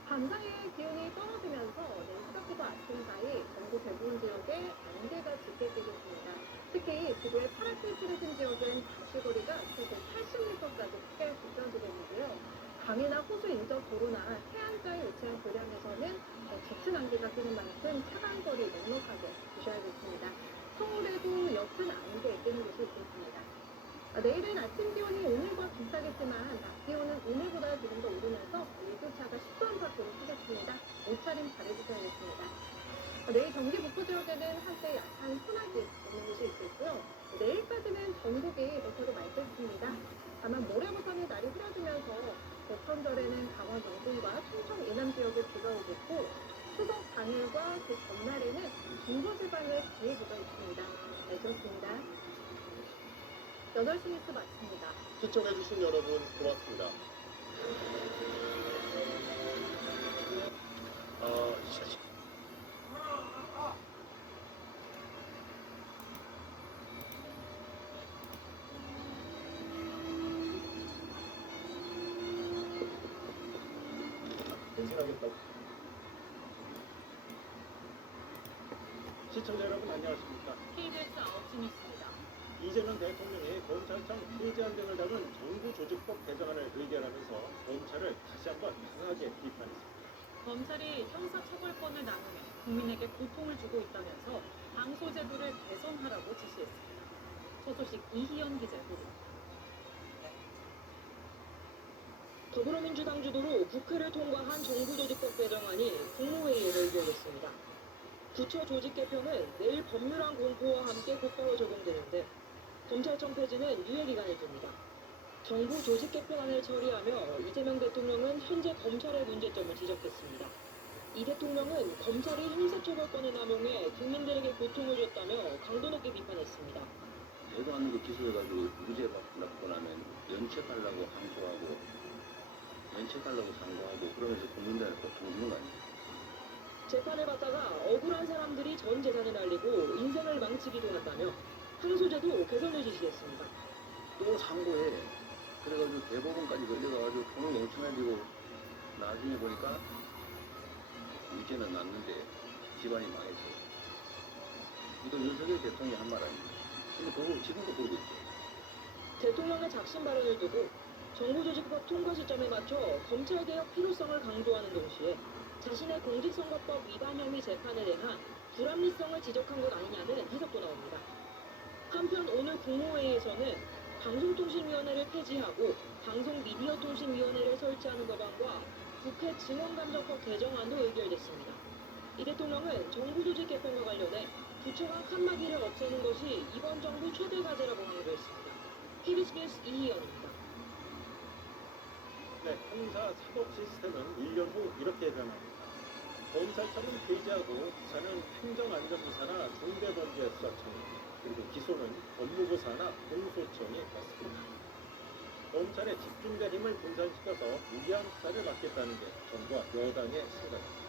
밤사이에 기온이 떨어지면서 내일 새벽부터 아침 사이 전국 대부분 지역에 안개가 짙게 끼겠습니다. 특히 지구의 파랗게 칠해진 지역엔 가시거리가 최대 80m까지 크게 급변되겠는데요. 강이나 호수 인접 도로나 해안가에 위치한 교량에서는 짙은 안개가 끼는 만큼 차가운 거리 넉넉하게 주셔야겠습니다. 서울에도 옅은 안개 끼는 곳이 있겠습니다. 내일은 아침 기온이 오늘과 비슷하겠지만 낮 기온은 오늘보다 조금 더 오르면서 일교차가 10도 안팎으로 크겠습니다. 옷차림 잘해주셔야겠습니다. 내일 경기 북부 지역에는 한때 약한 소나기 오는 곳이 있겠고요. 내일까지는 전국이 대체로 맑겠습니다. 다만 모레부터는 날이 흐려지면서 대천절에는 강원 영동과 충청 이남 지역에 비가 오겠고 추석 당일과 그 전날에는 중부 지방에 비예보가 있습니다. 네, 그렇습니다. 8시 뉴스 마칩니다. 시청해주신 여러분 고맙습니다. 괜찮겠다고. 시청자 여러분 안녕하십니까? KBS 9시 뉴스입니다. 이재명 대통령이 검찰청 폐지안 등을 담은 정부조직법 개정안을 의결하면서 검찰을 다시 한번 강하게 비판했습니다. 검찰이 형사처벌권을 남용해 국민에게 고통을 주고 있다면서 방소제도를 개선하라고 지시했습니다. 첫 소식 이희연 기자 보도입니다. 더불어민주당 주도로 국회를 통과한 정부조직법 개정안이 국무회의에 의결됐습니다. 구처 조직 개편은 내일 법률안 공포와 함께 곧바로 적용되는데 검찰청 폐지는 유예기간을 둡니다. 정부 조직 개편안을 처리하며 이재명 대통령은 현재 검찰의 문제점을 지적했습니다. 이 대통령은 검찰이 형사처벌권을 남용해 국민들에게 고통을 줬다며 강도 높게 비판했습니다. 되도 않는 거 기소해가지고 무죄 받고 나면 연책하려고 항소하고 연책하려고 상고하고 그러면서 국민들한테 고통 주는 거 아니에요. 재판을 받다가 억울한 사람들이 전 재산을 날리고 인생을 망치기도 한다며 항소제도 개선을 지시했습니다. 또 상고해. 그래가지고 대법원까지 걸려가지고 돈을 엄청 내고 나중에 보니까 유죄는 났는데 집안이 망했어. 이거 윤석열 대통령이 한 말 아닙니까? 근데 그거 지금도 그러고 있죠. 대통령의 작심 발언을 두고 정부조직법 통과 시점에 맞춰 검찰개혁 필요성을 강조하는 동시에 자신의 공직선거법 위반 혐의 재판에 대한 불합리성을 지적한 것 아니냐는 해석도 나옵니다. 한편 오늘 국무회의에서는 방송통신위원회를 폐지하고 방송미디어통신위원회를 설치하는 법안과 국회 증언감정법 개정안도 의결됐습니다. 이 대통령은 정부조직 개편과 관련해 부처가 칸막이를 없애는 것이 이번 정부 최대 과제라고 강조했습니다. KBS 뉴스 이희연입니다. 네, 형사 사법 시스템은 1년 후 이렇게 변합니다. 검찰청은 폐지하고 수사는 행정안전부사나 중대범죄수사청, 그리고 기소는 법무부사나 공소청이 받습니다. 검찰의 집중된 힘을 분산시켜서 무리한 수사를 맡겠다는 게 정부와 여당의 생각입니다.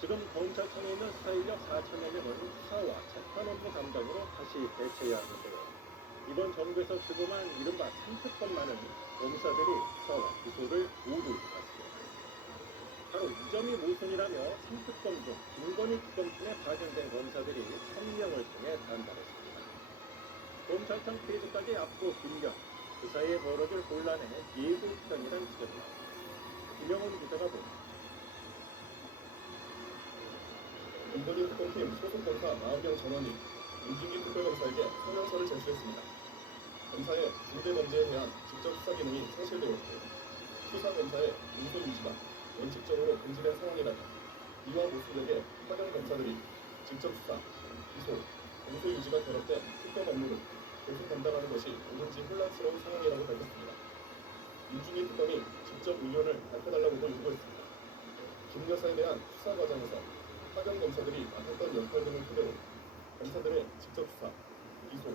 지금 검찰청에 있는 수사 인력 4천여 명은 수사와 재판 업무 담당으로 다시 배치해야 하는데요. 이번 정부에서 출범한 이른바 3특검만은 검사들이 수사와 기소를 모두 맡습니다. 바로 이 점이 모순이라며 3특검 중 김건희 특검팀에 파견된 검사들이 3명을 통해 단발했습니다. 검찰청 폐지까지 앞으로 1년, 그 사이에 벌어질 혼란에 예고 기간이란 지적입니다. 김영훈 기자가 보입니다. 김건희 특검팀 소속 검사 40명 전원이 윤중기 특별검사에게 성명서를 제출했습니다. 검사의 중대범죄에 대한 직접 수사 기능이 상실되었고 수사 검사의 공소 유지가 원칙적으로 금지된 상황이라면 이와 모순되게 파견 검사들이 직접 수사, 기소, 공소 유지가 결합된 특검 업무를 계속 담당하는 것이 옳은지 혼란스러운 상황이라고 밝혔습니다. 윤중기 특검이 직접 의견을 밝혀달라고도 요구했습니다. 김 여사에 대한 수사 과정에서 파견 검사들이 맡았던 역할 등을 토대로 검사들의 직접 수사, 기소,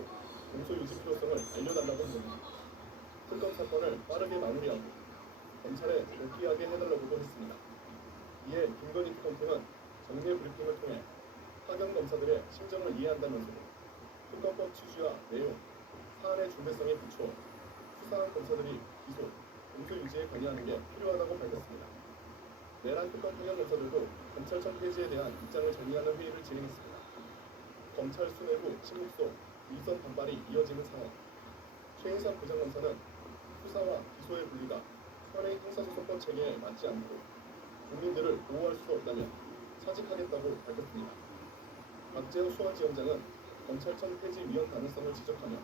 공소 유지 필요성을 알려달라고 합니다. 특검 사건을 빠르게 마무리하고 검찰에 복귀하게 해달라고도 했습니다. 이에 김건희 특검팀은 정례 브리핑을 통해 파견 검사들의 심정을 이해한다면서도 특검법 취지와 내용, 사안의 중대성에 비추어 수사한 검사들이 기소, 공소 유지에 관여하는 게 필요하다고 밝혔습니다. 내란 특검 파견 검사들도 검찰청 폐지에 대한 입장을 정리하는 회의를 진행했습니다. 검찰 수뇌부 신묵소 일선 반발이 이어지는 상황. 최인삼 부장검사는 수사와 기소의 분리가 현행 형사소송법 체계에 맞지 않고 국민들을 보호할 수 없다며 사직하겠다고 밝혔습니다. 박재호 수원지원장은 검찰청 폐지 위헌 가능성을 지적하며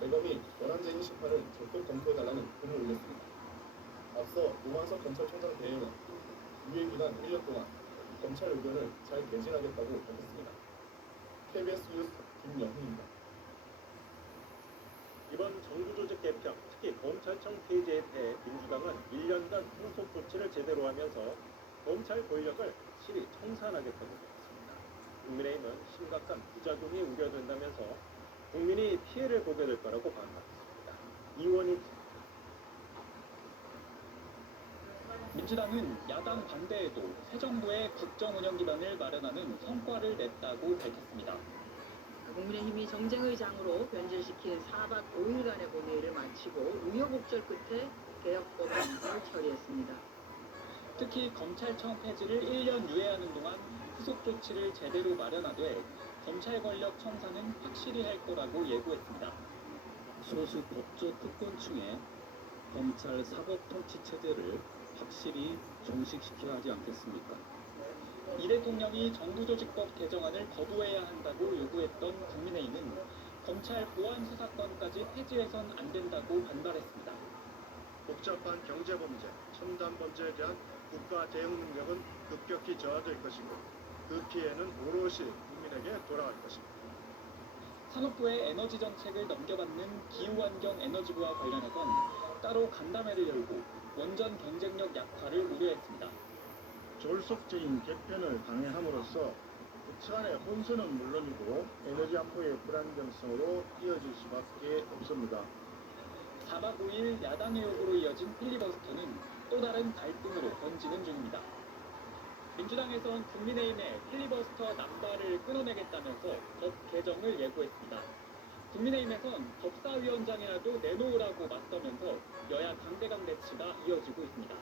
대검이 권한쟁의 심판을 적극 검토해달라는 글을 올렸습니다. 앞서 노만석 검찰총장 대행은 유예기간 1년 동안 검찰 의견을 잘 개진하겠다고 밝혔습니다. KBS 뉴스 김영훈입니다. 이번 정부조직 개편, 특히 검찰청 폐지에 대해 민주당은 1년간 후속 조치를 제대로 하면서 검찰 권력을 실히 청산하겠다고 했습니다. 국민의힘은 심각한 부작용이 우려된다면서 국민이 피해를 보게 될 거라고 반박했습니다. 이원희 민주당은 야당 반대에도 새 정부의 국정 운영 기반을 마련하는 성과를 냈다고 밝혔습니다. 국민의힘이 정쟁의 장으로 변질시킨 4박 5일간의 본회의를 마치고 우여곡절 끝에 개혁법안을 처리했습니다. 특히 검찰청 폐지를 1년 유예하는 동안 후속 조치를 제대로 마련하되 검찰 권력 청산은 확실히 할 거라고 예고했습니다. 소수 법조 특권층의 검찰 사법 통치 체제를 확실히 종식시켜야 하지 않겠습니까? 이 대통령이 정부조직법 개정안을 거부해야 한다고 요구했던 국민의힘은 검찰 보안 수사권까지 폐지해선 안 된다고 반발했습니다. 복잡한 경제범죄, 첨단범죄에 대한 국가 대응 능력은 급격히 저하될 것이고 그 피해는 오롯이 국민에게 돌아갈 것입니다. 산업부의 에너지 정책을 넘겨받는 기후환경 에너지부와 관련해선 따로 간담회를 열고 원전 경쟁력 약화를 우려했습니다. 졸속적인 개편을 강행함으로써 측간의 혼선은 물론이고 에너지 안보의 불안정성으로 이어질 수밖에 없습니다. 4박 5일 야당의 요구로 이어진 필리버스터는 또 다른 갈등으로 번지는 중입니다. 민주당에선 국민의힘의 필리버스터 남발을 끊어내겠다면서 법 개정을 예고했습니다. 국민의힘에선 법사위원장이라도 내놓으라고 맞서면서 여야 강대강 대치가 이어지고 있습니다.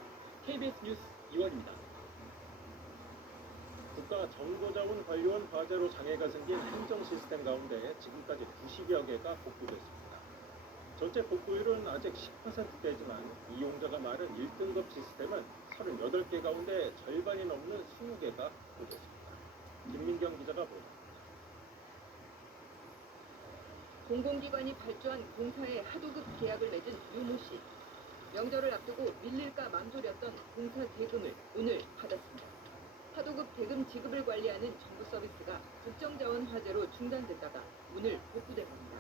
KBS 뉴스 이원입니다. 국가정보자원관리원 화재로 장애가 생긴 행정 시스템 가운데 지금까지 90여 개가 복구됐습니다. 전체 복구율은 아직 10%대지만 이용자가 많은 1등급 시스템은 38개 가운데 절반이 넘는 20개가 복구됐습니다. 김민경 기자가 보도합니다. 공공기관이 발주한 공사에 하도급 계약을 맺은 유모 씨. 명절을 앞두고 밀릴까 망설였던 공사 대금을 오늘 받았습니다. 하도급 대금 지급을 관리하는 정부 서비스가 국정자원 화재로 중단됐다가 오늘 복구된 겁니다.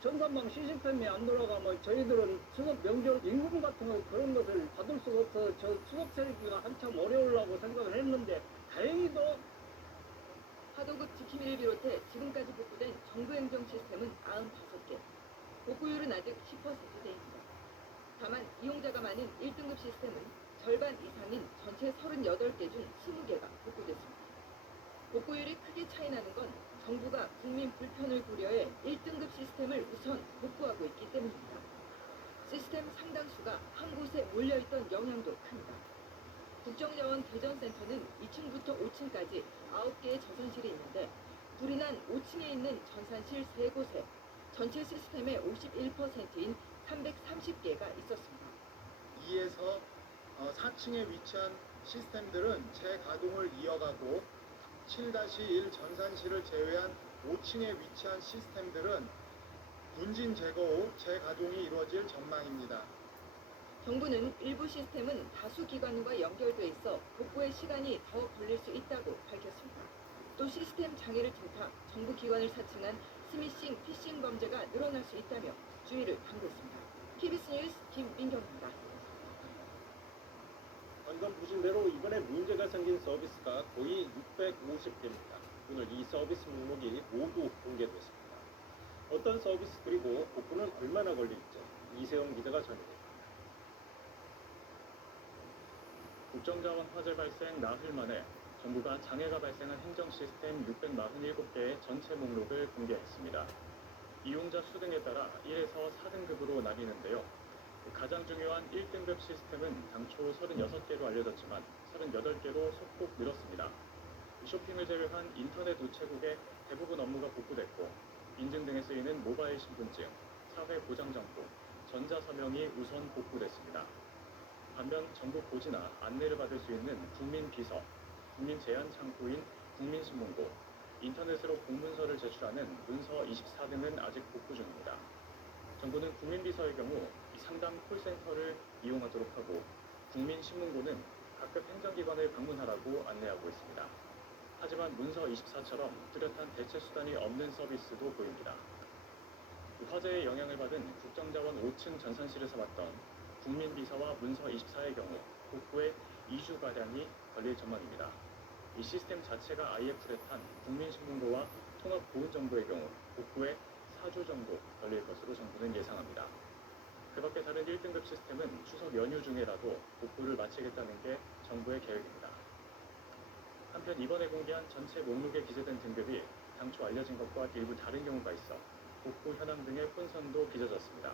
전산망 시스템이 안 돌아가면 저희들은 추석 명절 임금 같은 거 그런 것을 받을 수가 없어서 저 추석 세기가 한참 어려우려고 생각을 했는데 다행히도 하도급 지킴이를 비롯해 지금까지 복구된 정부 행정 시스템은 95개. 복구율은 아직 10%대입니다. 다만 이용자가 많은 1등급 시스템은 절반 이상인 전체 38개 중 20개가 복구됐습니다. 복구율이 크게 차이 나는 건 정부가 국민 불편을 고려해 1등급 시스템을 우선 복구하고 있기 때문입니다. 시스템 상당수가 한 곳에 몰려있던 영향도 큽니다. 국정자원 대전센터는 2층부터 5층까지 9개의 전산실이 있는데 불이 난 5층에 있는 전산실 3곳에 전체 시스템의 51%인 330개가 있었습니다. 2에서 4층에 위치한 시스템들은 재가동을 이어가고 7-1 전산실을 제외한 5층에 위치한 시스템들은 분진 제거 후 재가동이 이루어질 전망입니다. 정부는 일부 시스템은 다수 기관과 연결돼 있어 복구에 시간이 더 걸릴 수 있다고 밝혔습니다. 또 시스템 장애를 틈타 정부 기관을 사칭한 스미싱, 피싱 범죄가 늘어날 수 있다며 주의를 당부했습니다. KBS 뉴스 김민경입니다. 방금 보신 대로 이번에 문제가 생긴 서비스가 거의 650개입니다. 오늘 이 서비스 목록이 모두 공개됐습니다. 어떤 서비스 그리고 복구는 얼마나 걸릴지 이세영 기자가 전해드립니다. 국정자원 화재 발생 나흘 만에 정부가 장애가 발생한 행정 시스템 647개의 전체 목록을 공개했습니다. 이용자 수 등에 따라 1에서 4등급으로 나뉘는데요. 가장 중요한 1등급 시스템은 당초 36개로 알려졌지만 38개로 소폭 늘었습니다. 쇼핑을 제외한 인터넷 우체국의 대부분 업무가 복구됐고 인증 등에 쓰이는 모바일 신분증, 사회보장정보, 전자서명이 우선 복구됐습니다. 반면 정부 고지나 안내를 받을 수 있는 국민비서, 국민제안창구인 국민신문고, 인터넷으로 공문서를 제출하는 문서 24 등은 아직 복구 중입니다. 정부는 국민비서의 경우 상담 콜센터를 이용하도록 하고 국민신문고는 각급 행정기관을 방문하라고 안내하고 있습니다. 하지만 문서 24처럼 뚜렷한 대체 수단이 없는 서비스도 보입니다. 화재의 영향을 받은 국정자원 5층 전산실에서 봤던 국민비서와 문서 24의 경우 복구에 2주가량이 걸릴 전망입니다. 이 시스템 자체가 아예 뚜렷한 국민신문고와 통합보훈정보의 경우 복구에 4주 정도 걸릴 것으로 정부는 예상합니다. 그 밖에 다른 1등급 시스템은 추석 연휴 중에라도 복구를 마치겠다는 게 정부의 계획입니다. 한편 이번에 공개한 전체 목록에 기재된 등급이 당초 알려진 것과 일부 다른 경우가 있어 복구 현황 등의 혼선도 빚어졌습니다.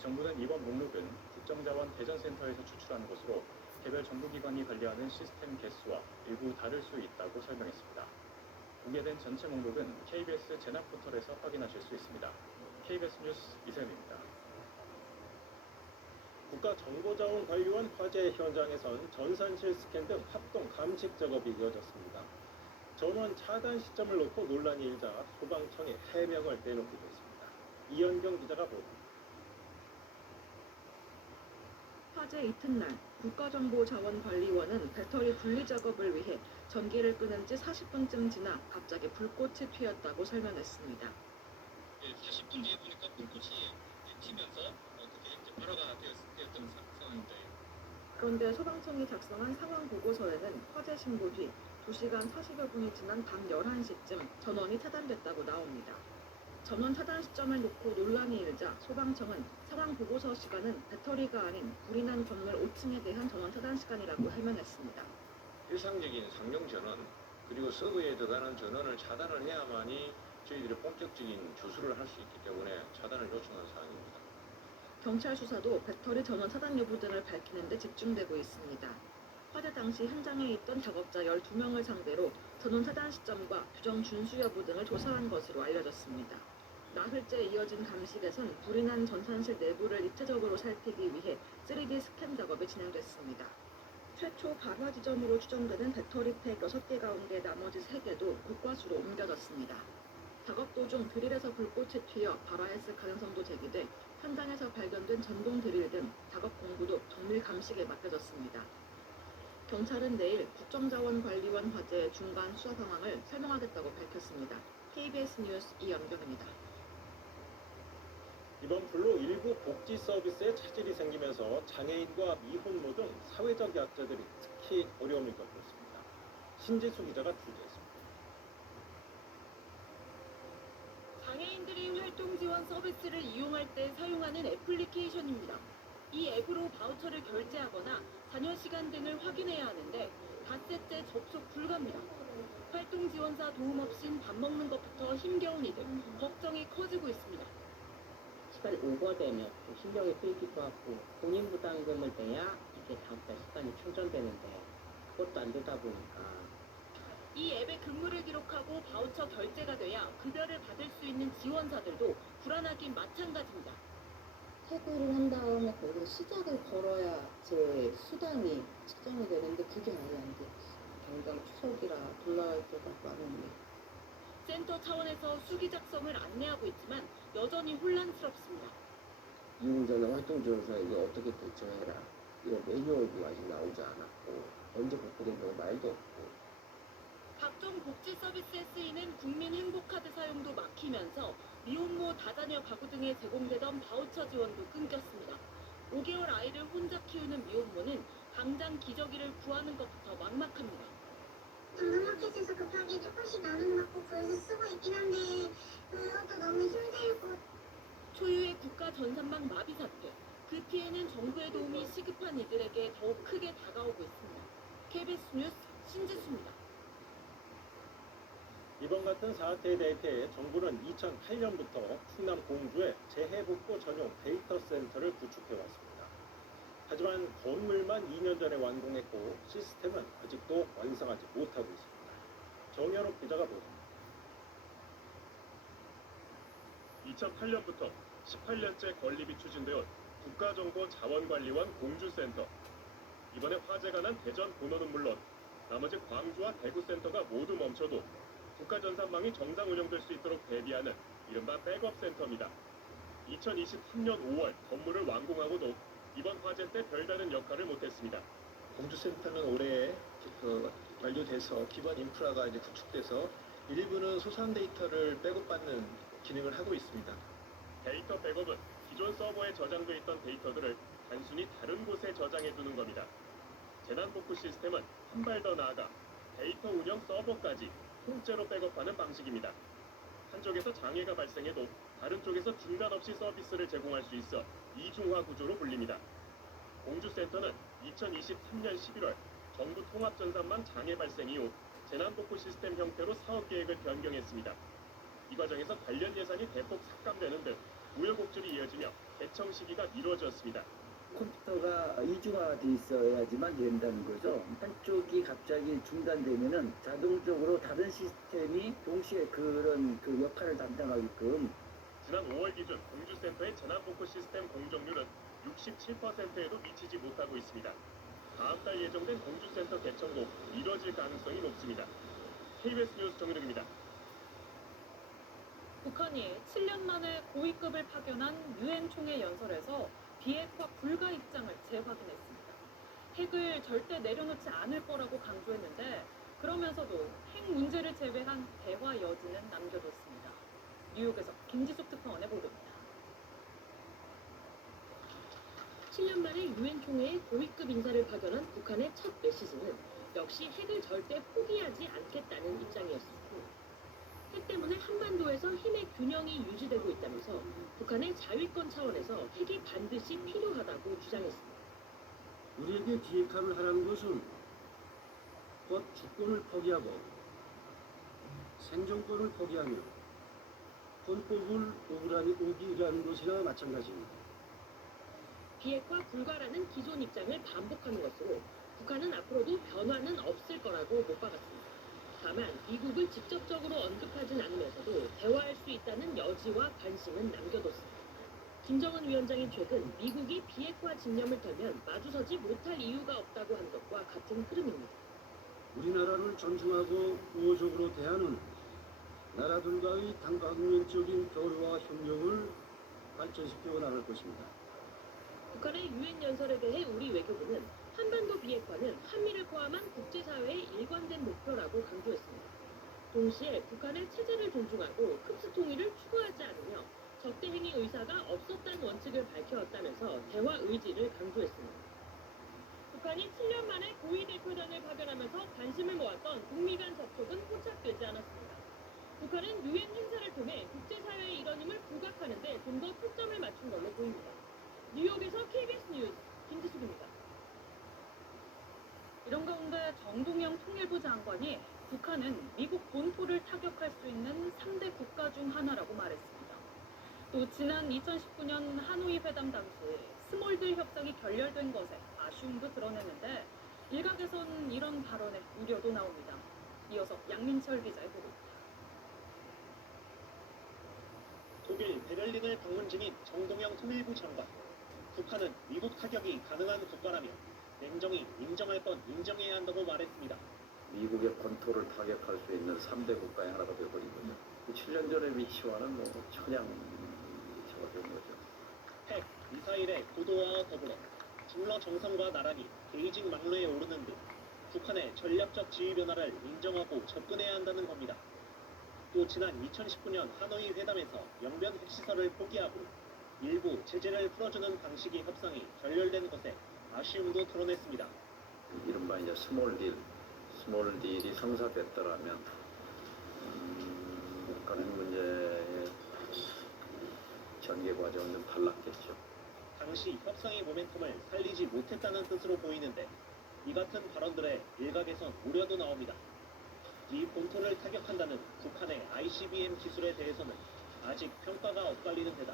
정부는 이번 목록은 국정자원 대전센터에서 추출한 것으로 개별 정부기관이 관리하는 시스템 개수와 일부 다를 수 있다고 설명했습니다. 공개된 전체 목록은 KBS 재난포털에서 확인하실 수 있습니다. KBS 뉴스 이세현입니다. 국가정보자원관리원 화재 현장에선 전산실 스캔 등 합동 감식 작업이 이어졌습니다. 전원 차단 시점을 놓고 논란이 일자 소방청이 해명을 내놓기도 했습니다. 이현경 기자가 보도합니다. 화재 이튿날 국가정보자원관리원은 배터리 분리 작업을 위해 전기를 끊은 지 40분쯤 지나 갑자기 불꽃이 튀었다고 설명했습니다. 40분 뒤에 보니까 불꽃이 튀면서 그게 이제 발화가 되었던 상황인데 그런데 소방청이 작성한 상황 보고서에는 화재 신고 뒤 2시간 40여 분이 지난 밤 11시쯤 전원이 차단됐다고 나옵니다. 전원 차단 시점을 놓고 논란이 일자 소방청은 상황 보고서 시간은 배터리가 아닌 불이 난 건물 5층에 대한 전원 차단 시간이라고 해명했습니다. 일상적인 상용 전원 그리고 서버에 들어가는 전원을 차단을 해야만이 저희들이 본격적인 주수를 할 수 있기 때문에 차단을 요청한 사항입니다. 경찰 수사도 배터리 전원 차단 여부 등을 밝히는 데 집중되고 있습니다. 화재 당시 현장에 있던 작업자 12명을 상대로 전원 차단 시점과 규정 준수 여부 등을 조사한 것으로 알려졌습니다. 나흘째 이어진 감식에선 불이 난 전산실 내부를 입체적으로 살피기 위해 3D 스캔 작업이 진행됐습니다. 최초 발화 지점으로 추정되는 배터리 팩 6개 가운데 나머지 3개도 국과수로 옮겨졌습니다. 작업 도중 드릴에서 불꽃이 튀어 발화했을 가능성도 제기돼 현장에서 발견된 전동 드릴 등 작업 공구도 정밀 감식에 맡겨졌습니다. 경찰은 내일 국정자원관리원 화재의 중간 수사 상황을 설명하겠다고 밝혔습니다. KBS 뉴스 이연경입니다. 이번 불로 일부 복지 서비스에 차질이 생기면서 장애인과 미혼모 등 사회적 약자들이 특히 어려움을 겪고 있습니다. 신지수 기자가 취재했습니다. 장애인들이 활동 지원 서비스를 이용할 때 사용하는 애플리케이션입니다. 이 앱으로 바우처를 결제하거나 잔여 시간 등을 확인해야 하는데 닷새째 접속 불가입니다. 활동 지원사 도움 없인 밥 먹는 것부터 힘겨운 이들 걱정이 커지고 있습니다. 시간이 오버되면 좀 신경이 쓰이기도 하고 본인 부담금을 내야 이게 다음달 시간이 충전되는데 그것도 안 되다 보니까 이 앱에 근무를 기록하고 바우처 결제가 돼야 급여를 받을 수 있는 지원사들도 불안하긴 마찬가지입니다. 해고를 한 다음에 거기서 시작을 걸어야 제 수당이 측정이 되는데 그게 아예 안 돼요. 당장 추석이라 불러야 할 때가 많은데. 센터 차원에서 수기 작성을 안내하고 있지만 여전히 혼란스럽습니다. 이용자나 활동지원사에게 어떻게 대처해라. 이런 매뉴얼도 아직 나오지 않았고 언제 복구된 거 말도 없고. 각종 복지 서비스에 쓰이는 국민행복카드 사용도 막히면서 미혼모 다자녀 가구 등에 제공되던 바우처 지원도 끊겼습니다. 5개월 아이를 혼자 키우는 미혼모는 당장 기저귀를 구하는 것부터 막막합니다. 당근마켓에서 급하게 조금씩 나눠먹고 그래서 쓰고 있긴 한데 그것도 너무 힘들고. 초유의 국가 전산망 마비 사태. 그 피해는 정부의 도움이 시급한 이들에게 더욱 크게 다가오고 있습니다. KBS 뉴스 신지수입니다. 이번 같은 사태에 대해 정부는 2008년부터 충남 공주에 재해복구 전용 데이터 센터를 구축해왔습니다. 하지만 건물만 2년 전에 완공했고 시스템은 아직도 완성하지 못하고 있습니다. 정현욱 기자가 보도합니다. 2008년부터 18년째 건립이 추진되어 국가정보자원관리원 공주센터. 이번에 화재가 난 대전 본원은 물론 나머지 광주와 대구 센터가 모두 멈춰도 국가전산망이 정상 운영될 수 있도록 대비하는 이른바 백업센터입니다. 2023년 5월 건물을 완공하고도 이번 화재 때 별다른 역할을 못했습니다. 공주센터는 올해 완료돼서 기반 인프라가 이제 구축돼서 일부는 소상 데이터를 백업받는 기능을 하고 있습니다. 데이터 백업은 기존 서버에 저장돼 있던 데이터들을 단순히 다른 곳에 저장해 두는 겁니다. 재난복구 시스템은 한 발 더 나아가 데이터 운영 서버까지 통째로 백업하는 방식입니다. 한쪽에서 장애가 발생해도 다른 쪽에서 중단 없이 서비스를 제공할 수 있어 이중화 구조로 불립니다. 공주센터는 2023년 11월 정부 통합전산망 장애 발생 이후 재난복구 시스템 형태로 사업 계획을 변경했습니다. 이 과정에서 관련 예산이 대폭 삭감되는 등 우여곡절이 이어지며 개청 시기가 미뤄졌습니다. 컴퓨터가 이중화돼 있어야지만 된다는 거죠. 한쪽이 갑자기 중단되면은 자동적으로 다른 시스템이 동시에 그런 역할을 담당하게끔. 지난 5월 기준 공주센터의 재난복구 시스템 공정률은 67%에도 미치지 못하고 있습니다. 다음 달 예정된 공주센터 개청도 이뤄질 가능성이 높습니다. KBS 뉴스 정윤욱입니다. 북한이 7년 만에 고위급을 파견한 유엔 총회 연설에서 비핵화 불가 입장을 재확인했습니다. 핵을 절대 내려놓지 않을 거라고 강조했는데 그러면서도 핵 문제를 제외한 대화 여지는 남겨뒀습니다. 뉴욕에서 김지숙 특파원의 보도입니다. 7년 만에 유엔 총회에 고위급 인사를 파견한 북한의 첫 메시지는 역시 핵을 절대 포기하지 않겠다는 입장이었습니다. 핵 때문에 한반도에서 힘의 균형이 유지되고 있다면서 북한의 자위권 차원에서 핵이 반드시 필요하다고 주장했습니다. 우리에게 비핵화를 하라는 것은 곧 주권을 포기하고 생존권을 포기하며 헌법을 오기라는 것이나 마찬가지입니다. 비핵화 불가라는 기존 입장을 반복하는 것으로 북한은 앞으로도 변화는 없을 거라고 못 박았습니다. 다만 미국을 직접적으로 언급하진 않으면서도 대화할 수 있다는 여지와 관심은 남겨뒀습니다. 김정은 위원장이 최근 미국이 비핵화 집념을 털면 마주서지 못할 이유가 없다고 한 것과 같은 흐름입니다. 우리나라를 존중하고 우호적으로 대하는 나라들과의 다각면적인 교류와 협력을 발전시켜 나갈 것입니다. 북한의 유엔 연설에 대해 우리 외교부는 한반도 비핵화는 한미를 포함한 국제사회의 일관된 목표라고 강조했습니다. 동시에 북한의 체제를 존중하고 흡수 통일을 추구하지 않으며 적대 행위 의사가 없었다는 원칙을 밝혀왔다면서 대화 의지를 강조했습니다. 북한이 7년 만에 고위 대표단을 파견하면서 관심을 모았던 북미 간 접촉은 포착되지 않았습니다. 북한은 유엔 행사를 통해 국제사회의 이런 힘을 부각하는 데 좀 더 초점을 맞춘 걸로 보입니다. 뉴욕에서 KBS 뉴스 김지숙입니다. 이런 가운데 정동영 통일부 장관이 북한은 미국 본토를 타격할 수 있는 3대 국가 중 하나라고 말했습니다. 또 지난 2019년 하노이 회담 당시 스몰딜 협상이 결렬된 것에 아쉬움도 드러냈는데 일각에선 이런 발언에 우려도 나옵니다. 이어서 양민철 기자의 보도입니다. 독일 베를린을 방문 중인 정동영 통일부 장관. 북한은 미국 타격이 가능한 국가라며 냉정히 인정할 건 인정해야 한다고 말했습니다. 미국의 본토를 타격할 수 있는 3대 국가의 하나가 되어버린 거죠. 7년 전의 위치와는 뭐 천양 차가 된 거죠. 핵, 미사일의 고도화와 더불어 중러 정상과 나란히 베이징 막루에 오르는 등 북한의 전략적 지위 변화를 인정하고 접근해야 한다는 겁니다. 또 지난 2019년 하노이 회담에서 영변 핵시설을 포기하고 일부 제재를 풀어주는 방식의 협상이 결렬된 것에 아쉬움도 드러냈습니다. 이른바 이제 스몰 딜이 성사됐더라면 북한 문제의 전개 과정은 좀 달랐겠죠. 당시 협상의 모멘텀을 살리지 못했다는 뜻으로 보이는데 이 같은 발언들에 일각에선 우려도 나옵니다. 이 본토를 타격한다는 북한의 ICBM 기술에 대해서는 아직 평가가 엇갈리는 데다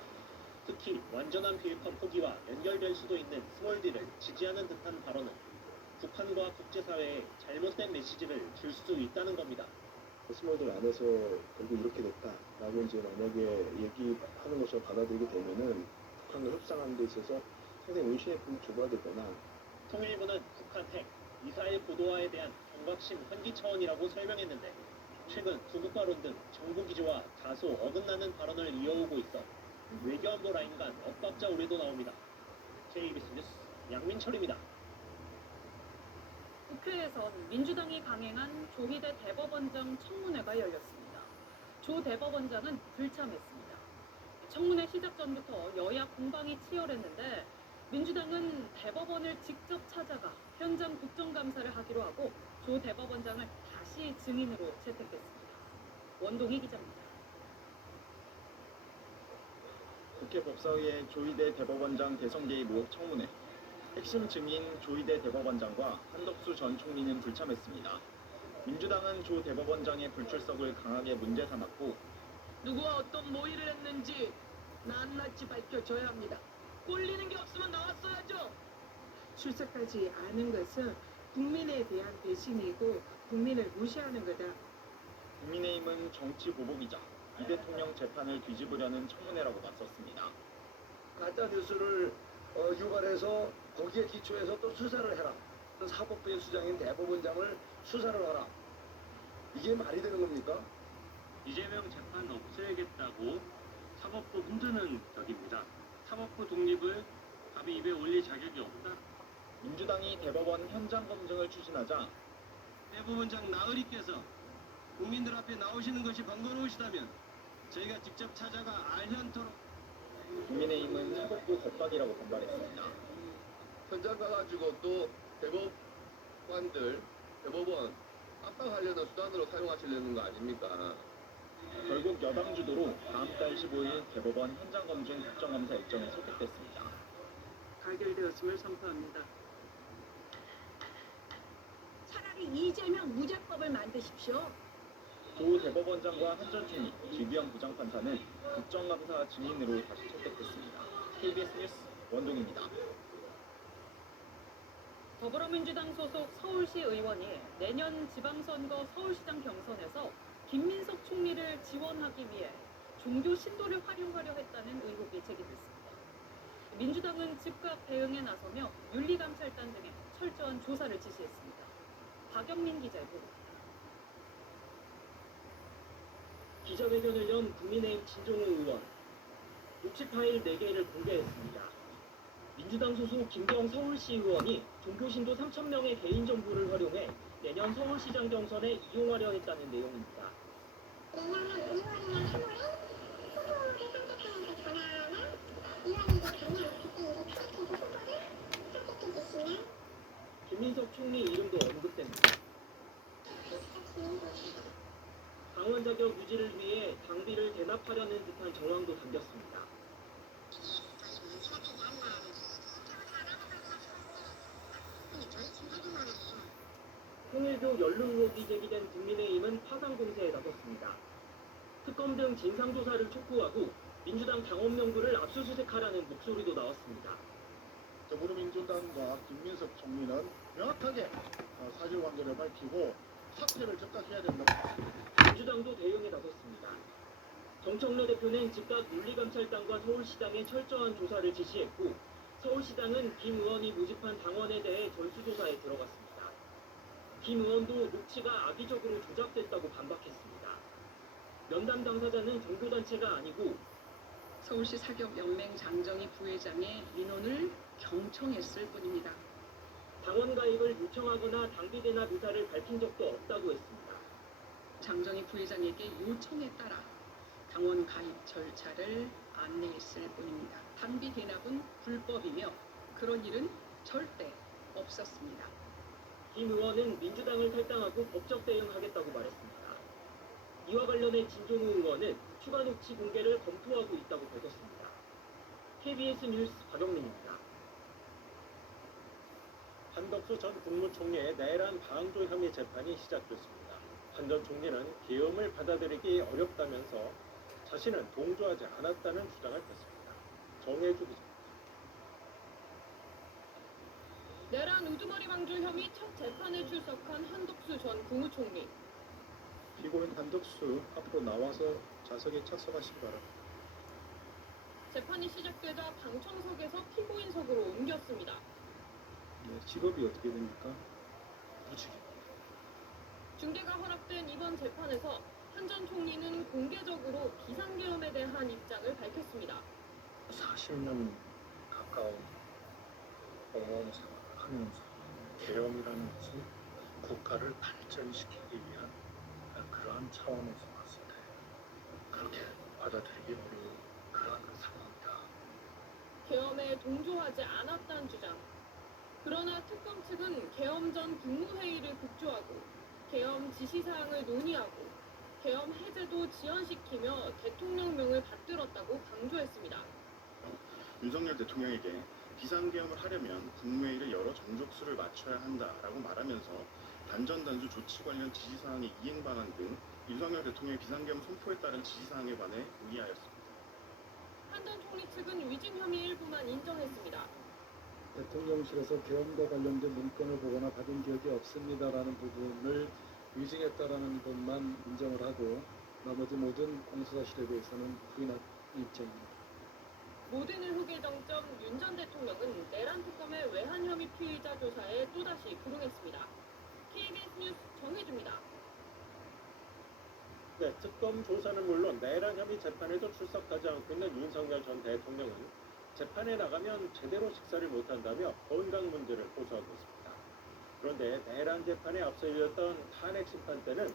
특히 완전한 비핵화 포기와 연결될 수도 있는 스몰딜을 지지하는 듯한 발언은 북한과 국제사회에 잘못된 메시지를 줄 수 있다는 겁니다. 스몰딜 안에서 결국 이렇게 됐다라고 이제 만약에 얘기하는 것처럼 받아들이게 되면은 북한과 협상하는 데 있어서 상당히 의심의 불이 좁아들거나 통일부는 북한 핵, 미사일 고도화에 대한 경각심 환기 차원이라고 설명했는데 최근 두 국가론 등 정부 기조와 다소 어긋나는 발언을 이어오고 있어 외교안보 라인 간 엇박자 우려도 나옵니다. KBS 뉴스 양민철입니다. 국회에선 민주당이 강행한 조희대 대법원장 청문회가 열렸습니다. 조 대법원장은 불참했습니다. 청문회 시작 전부터 여야 공방이 치열했는데 민주당은 대법원을 직접 찾아가 현장 국정감사를 하기로 하고 조 대법원장을 다시 증인으로 채택했습니다. 원동희 기자입니다. 국회 법사위의 조희대 대법원장 대선 개입 의혹 청문회. 핵심 증인 조희대 대법원장과 한덕수 전 총리는 불참했습니다. 민주당은 조 대법원장의 불출석을 강하게 문제 삼았고 누구와 어떤 모의를 했는지 낱낱이 밝혀져야 합니다. 꼴리는 게 없으면 나왔어야죠. 출석하지 않은 것은 국민에 대한 배신이고 국민을 무시하는 거다. 국민의힘은 정치 보복이자 이 대통령 재판을 뒤집으려는 청문회라고 맞섰습니다. 가짜 뉴스를 유발해서 거기에 기초해서 또 수사를 해라. 사법부의 수장인 대법원장을 수사를 하라. 이게 말이 되는 겁니까? 이재명 재판 없애야겠다고 사법부 흔드는 격입니다. 사법부 독립을 밥이 입에 올릴 자격이 없다. 민주당이 대법원 현장 검증을 추진하자 대법원장 나으리께서 국민들 앞에 나오시는 것이 번거로우시다면 저희가 직접 찾아가 알현토록. 국민의힘은 사법부 겁박이라고 반발했습니다. 현장 가가지고 또 대법관들 대법원 압박하려는 수단으로 사용하시려는 거 아닙니까? 결국 여당 주도로 다음 달 15일 대법원 현장 검증 국정감사 일정이 채택됐습니다. 가결되었음을 선포합니다. 차라리 이재명 무죄법을 만드십시오. 조 대법원장과 한 전 총리, 김기현 부장판사는 국정감사 증인으로 다시 채택됐습니다. KBS 뉴스 원동입니다. 더불어민주당 소속 서울시 의원이 내년 지방선거 서울시장 경선에서 김민석 총리를 지원하기 위해 종교 신도를 활용하려 했다는 의혹이 제기됐습니다. 민주당은 즉각 대응에 나서며 윤리감찰단 등에 철저한 조사를 지시했습니다. 박영민 기자의 보도입니다. 기자회견을 연 국민의힘 진종호 의원, 녹취 파일 4개를 공개했습니다. 민주당 소속 김경 서울시 의원이 종교신도 3,000명의 개인정보를 활용해 내년 서울시장 경선에 이용하려 했다는 내용입니다. 내년은 2월이나 3월에 후보를 선택하면서 전화나 의원에게 가면 그때 이제 클릭해서 후보를 선택해 주시면 김민석 총리 이름도 언급됩니다. 당원 자격 유지를 위해 당비를 대납하려는 듯한 정황도 담겼습니다. 통일교 연루 의혹이 제기된 국민의힘은 파상 공세에 나섰습니다. 특검 등 진상조사를 촉구하고 민주당 당원 명부를 압수수색하라는 목소리도 나왔습니다. 더불어민주당과 김민석 총리는 명확하게 사실관계를 밝히고 사퇴를 즉각해야 된다. 민주당도 대응에 나섰습니다. 정청래 대표는 즉각 윤리감찰단과 서울시장에 철저한 조사를 지시했고 서울시장은 김 의원이 모집한 당원에 대해 전수조사에 들어갔습니다. 김 의원도 녹취가 악의적으로 조작됐다고 반박했습니다. 면담 당사자는 종교단체가 아니고 서울시 사격연맹 장정희 부회장의 민원을 경청했을 뿐입니다. 당원 가입을 요청하거나 당비 대납 의사를 밝힌 적도 없다고 했습니다. 장정희 부회장에게 요청에 따라 당원 가입 절차를 안내했을 뿐입니다. 당비 대납은 불법이며 그런 일은 절대 없었습니다. 김 의원은 민주당을 탈당하고 법적 대응하겠다고 말했습니다. 이와 관련해 진종호 의원은 추가 녹취 공개를 검토하고 있다고 밝혔습니다. KBS 뉴스 박영민입니다. 한덕수 전 국무총리의 내란 방조 혐의 재판이 시작됐습니다. 한 전 총리는 계엄을 받아들이기 어렵다면서 자신은 동조하지 않았다는 주장을 폈습니다. 정혜주 기자입니다. 내란 우두머리 방조 혐의 첫 재판에 출석한 한덕수 전 국무총리. 피고인 한덕수 앞으로 나와서 좌석에 착석하시기 바랍니다. 재판이 시작되자 방청석에서 피고인석으로 옮겼습니다. 네, 직업이 어떻게 됩니까? 무직입니다. 중계가 허락된 이번 재판에서 한 전 총리는 공개적으로 비상계엄에 대한 입장을 밝혔습니다. 40년 가까운 공무원 생활을 하면서 계엄이라는 것은 국가를 발전시키기 위한 그러한 차원에서 봤을 때 그렇게 받아들이기 어려운 그러한 상황이다. 계엄에 동조하지 않았다는 주장. 그러나 특검 측은 계엄 전 국무회의를 국조하고 계엄 지시사항을 논의하고 계엄 해제도 지연시키며 대통령명을 받들었다고 강조했습니다. 윤석열 대통령에게 비상계엄을 하려면 국무회의를 열어 정족수를 맞춰야 한다라고 말하면서 단전단수 조치 관련 지시사항의 이행 방안 등 윤석열 대통령의 비상계엄 선포에 따른 지시사항에 관해 논의하였습니다. 한 전 총리 측은 위증 혐의 일부만 인정했습니다. 대통령실에서 계엄과 관련된 문건을 보거나 받은 기억이 없습니다라는 부분을 위증했다라는 것만 인정을 하고 나머지 모든 공수사실에 대해서는 부인한 입장입니다. 모든 의혹의 정점 윤 전 대통령은 내란 특검의 외환 혐의 피의자 조사에 또다시 불응했습니다. KBS 뉴스 정혜주입니다. 네, 특검 조사는 물론 내란 혐의 재판에도 출석하지 않고 있는 윤석열 전 대통령은 재판에 나가면 제대로 식사를 못한다며 건강 문제를 호소하고 있습니다. 그런데 내란 재판에 앞서 열렸던 탄핵 심판 때는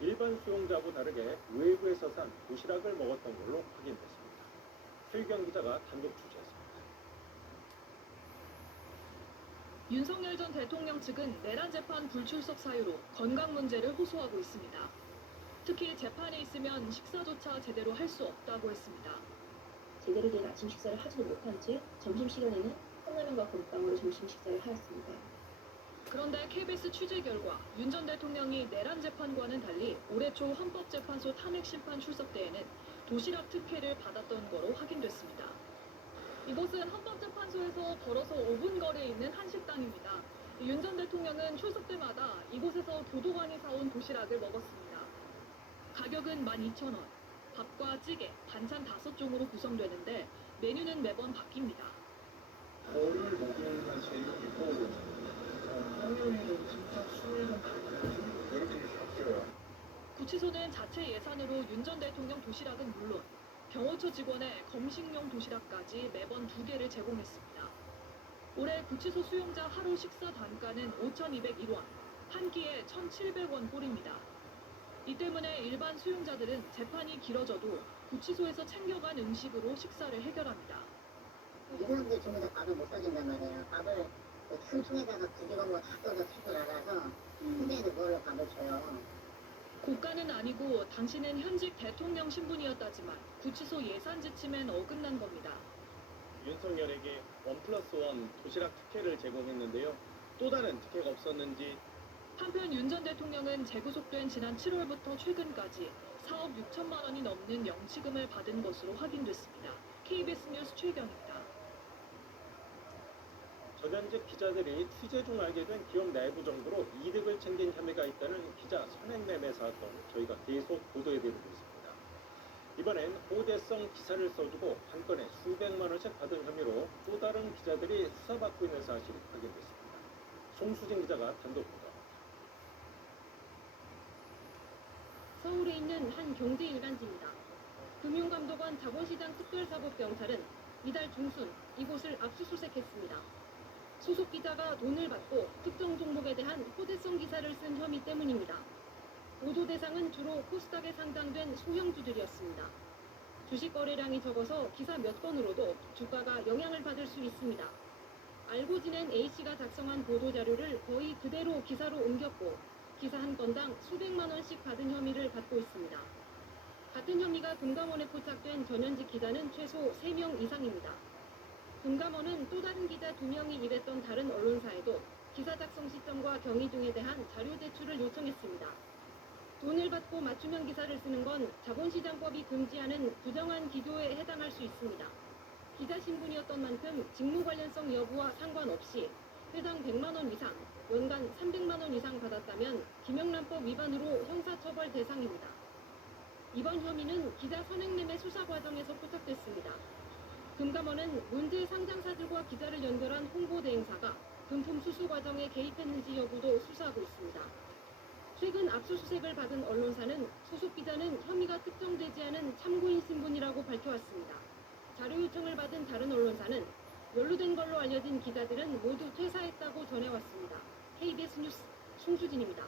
일반 수용자하고 다르게 외부에서 산 도시락을 먹었던 걸로 확인됐습니다. 최유경 기자가 단독 취재했습니다. 윤석열 전 대통령 측은 내란 재판 불출석 사유로 건강 문제를 호소하고 있습니다. 특히 재판에 있으면 식사조차 제대로 할 수 없다고 했습니다. 제대로 된 아침 식사를 하지도 못한 채 점심시간에는 컵라면과 건빵으로 점심 식사를 하였습니다. 그런데 KBS 취재 결과 윤 전 대통령이 내란 재판과는 달리 올해 초 헌법재판소 탄핵심판 출석 때에는 도시락 특혜를 받았던 거로 확인됐습니다. 이곳은 헌법재판소에서 걸어서 5분 거리에 있는 한 식당입니다. 윤 전 대통령은 출석 때마다 이곳에서 교도관이 사온 도시락을 먹었습니다. 가격은 12,000원, 밥과 찌개, 반찬 5종으로 구성되는데 메뉴는 매번 바뀝니다. 거를 먹는 맛이 있고 평년에는 진짜 술을 좀 이렇게 바뀌어요. 구치소는 자체 예산으로 윤 전 대통령 도시락은 물론 경호처 직원의 검식용 도시락까지 매번 2개를 제공했습니다. 올해 구치소 수용자 하루 식사 단가는 5,201원, 한 끼에 1,700원 꼴입니다. 이 때문에 일반 수용자들은 재판이 길어져도 구치소에서 챙겨간 음식으로 식사를 해결합니다. 이 사람들 전부 다 밥을 못 사준단 말이에요. 밥을 큰 통에다가 부지런거 다 떠서 줄 알아서 근데도 뭘로 밥을 줘요. 고가는 아니고 당신은 현직 대통령 신분이었다지만 구치소 예산 지침엔 어긋난 겁니다. 윤석열에게 1+1 도시락 특혜를 제공했는데요. 또 다른 특혜가 없었는지. 한편 윤 전 대통령은 재구속된 지난 7월부터 최근까지 4억 6천만 원이 넘는 영치금을 받은 것으로 확인됐습니다. KBS 뉴스 최경입니다. 전현직 기자들이 취재 중 알게 된 기업 내부 정보로 이득을 챙긴 혐의가 있다는 기자 선행매매 사건 저희가 계속 보도해드리고 있습니다. 이번엔 호대성 기사를 써두고 한 건에 수백만 원씩 받은 혐의로 또 다른 기자들이 수사받고 있는 사실이 확인됐습니다. 송수진 기자가 단독 보도. 서울에 있는 한 경제 일간지입니다. 금융감독원 자본시장 특별사법경찰은 이달 중순 이곳을 압수수색했습니다. 소속 기자가 돈을 받고 특정 종목에 대한 호대성 기사를 쓴 혐의 때문입니다. 보도 대상은 주로 코스닥에 상장된 소형주들이었습니다. 주식 거래량이 적어서 기사 몇 건으로도 주가가 영향을 받을 수 있습니다. 알고 지낸 A씨가 작성한 보도자료를 거의 그대로 기사로 옮겼고 기사 한 건당 수백만 원씩 받은 혐의를 받고 있습니다. 같은 혐의가 금감원에 포착된 전현직 기자는 최소 3명 이상입니다. 금감원은 또 다른 기자 2명이 일했던 다른 언론사에도 기사 작성 시점과 경위 등에 대한 자료 제출을 요청했습니다. 돈을 받고 맞춤형 기사를 쓰는 건 자본시장법이 금지하는 부정한 기조에 해당할 수 있습니다. 기자 신분이었던 만큼 직무 관련성 여부와 상관없이 해당 100만 원 이상, 연간 300만 원 이상 받았다면 김영란법 위반으로 형사처벌 대상입니다. 이번 혐의는 기자 선행매매 수사 과정에서 포착됐습니다. 금감원은 문제 상장사들과 기자를 연결한 홍보대행사가 금품 수수 과정에 개입했는지 여부도 수사하고 있습니다. 최근 압수수색을 받은 언론사는 소속 기자는 혐의가 특정되지 않은 참고인 신분이라고 밝혀왔습니다. 자료 요청을 받은 다른 언론사는 연루된 걸로 알려진 기자들은 모두 퇴사했다고 전해왔습니다. KBS 뉴스 송수진입니다.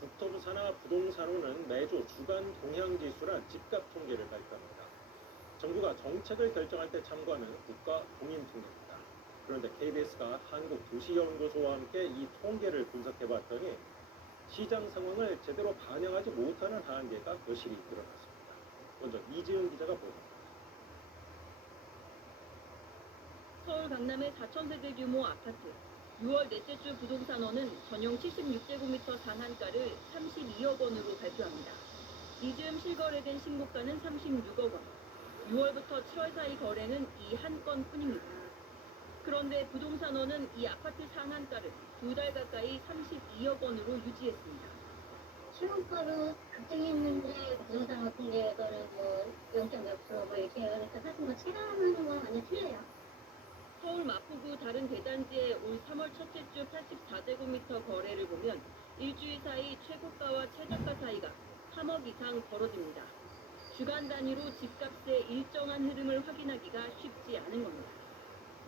국토부 산하 부동산원은 매주 주간 동향지수란 집값 통계를 발표합니다. 정부가 정책을 결정할 때 참고하는 국가 공인통계입니다. 그런데 KBS가 한국도시연구소와 함께 이 통계를 분석해봤더니 시장 상황을 제대로 반영하지 못하는 한계가 거실이 드러났습니다. 먼저 이지은 기자가 보도합니다. 서울 강남의 4,000세대 규모 아파트. 6월 넷째 주 부동산원은 전용 76제곱미터 상한가를 32억 원으로 발표합니다. 이즈음 실거래된 신고가는 36억 원. 6월부터 7월 사이 거래는 이 한 건뿐입니다. 그런데 부동산원은 이 아파트 상한가를 2달 가까이 32억 원으로 유지했습니다. 신고가로 급등했는데 부동산 같은 데거를 뭐 0.몇 프로 뭐 이렇게 해요. 그러니까 사실 뭐 체감하는 건 완전 틀려요. 서울 마포구 다른 대단지의 올 3월 첫째 주 84제곱미터 거래를 보면 일주일 사이 최고가와 최저가 사이가 3억 이상 벌어집니다. 주간 단위로 집값의 일정한 흐름을 확인하기가 쉽지 않은 겁니다.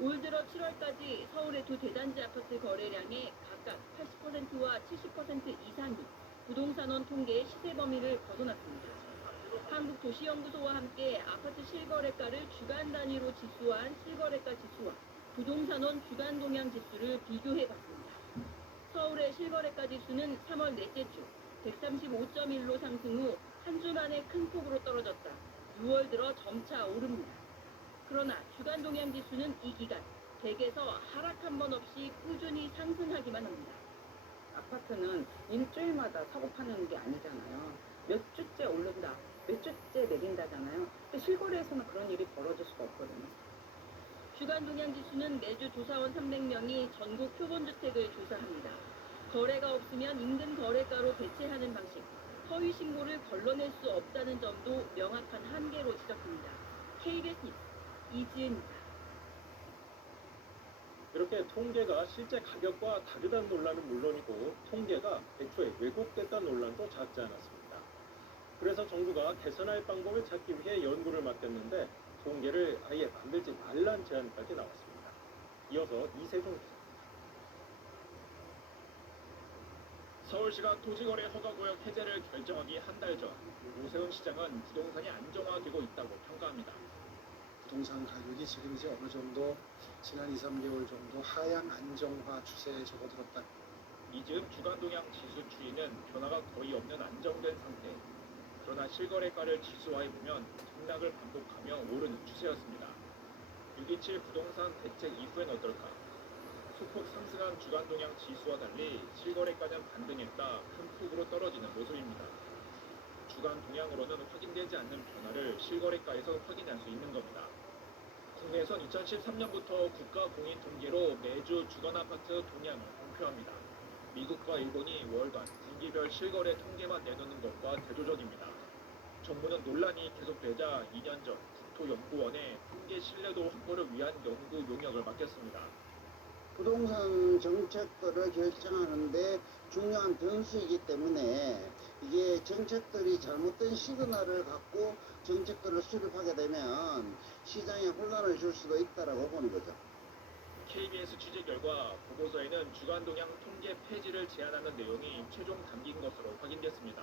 올 들어 7월까지 서울의 두 대단지 아파트 거래량의 각각 80%와 70% 이상이 부동산원 통계의 시세 범위를 벗어났습니다. 한국도시연구소와 함께 아파트 실거래가를 주간 단위로 지수화한 실거래가 지수와 부동산원 주간 동향 지수를 비교해 봤습니다. 서울의 실거래가 지수는 3월 넷째 주 135.1로 상승 후 한 주 만에 큰 폭으로 떨어졌다 6월 들어 점차 오릅니다. 그러나 주간 동향 지수는 이 기간 100에서 하락 한 번 없이 꾸준히 상승하기만 합니다. 아파트는 일주일마다 사고 파는 게 아니잖아요. 몇 주째 오른다, 몇 주째 내린다잖아요. 근데 실거래에서는 그런 일이 벌어질 수가 없거든요. 주간 동향 지수는 매주 조사원 300명이 전국 표본주택을 조사합니다. 거래가 없으면 인근 거래가로 대체하는 방식, 허위 신고를 걸러낼 수 없다는 점도 명확한 한계로 지적합니다. KBS 뉴스 이지은입니다. 이렇게 통계가 실제 가격과 다르다는 논란은 물론이고 통계가 애초에 왜곡됐다는 논란도 작지 않았습니다. 그래서 정부가 개선할 방법을 찾기 위해 연구를 맡겼는데 통계를 아예 만들지 말란 제안까지 나왔습니다. 이어서 이세종 기자. 서울시가 토지거래 허가구역 해제를 결정하기 한 달 전, 오세훈 시장은 부동산이 안정화되고 있다고 평가합니다. 부동산 가격이 지금 이제 어느 정도 지난 2, 3개월 정도 하향 안정화 추세에 접어들었다. 이즈음 주간동향 지수 추이는 변화가 거의 없는 안정된 상태. 그러나 실거래가를 지수화해보면 등락을 반복하며 오르는 추세였습니다. 6.27 부동산 대책 이후엔 어떨까? 소폭 상승한 주간동향 지수와 달리 실거래가는 반등했다 큰 폭으로 떨어지는 모습입니다. 주간 동향으로는 확인되지 않는 변화를 실거래가에서 확인할 수 있는 겁니다. 국내에선 2013년부터 국가 공인 통계로 매주 주간 아파트 동향을 공표합니다. 미국과 일본이 월간, 분기별 실거래 통계만 내놓는 것과 대조적입니다. 정부는 논란이 계속되자 2년 전 국토연구원에 통계 신뢰도 확보를 위한 연구 용역을 맡겼습니다. 부동산 정책들을 결정하는데 중요한 변수이기 때문에 이게 정책들이 잘못된 시그널을 갖고 정책들을 수립하게 되면 시장에 혼란을 줄 수도 있다라고 보는 거죠. KBS 취재 결과 보고서에는 주간동향 통계 폐지를 제안하는 내용이 최종 담긴 것으로 확인됐습니다.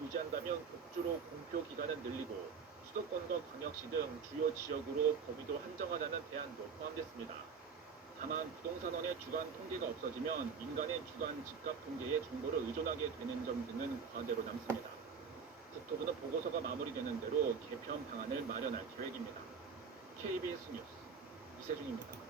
유지한다면 독주로 공표 기간을 늘리고 수도권과 광역시 등 주요 지역으로 범위도 한정하자는 대안도 포함됐습니다. 다만 부동산원의 주간 통계가 없어지면 민간의 주간 집값 통계에 정보를 의존하게 되는 점 등은 과제로 남습니다. 국토부는 보고서가 마무리되는 대로 개편 방안을 마련할 계획입니다. KBS 뉴스 이세중입니다.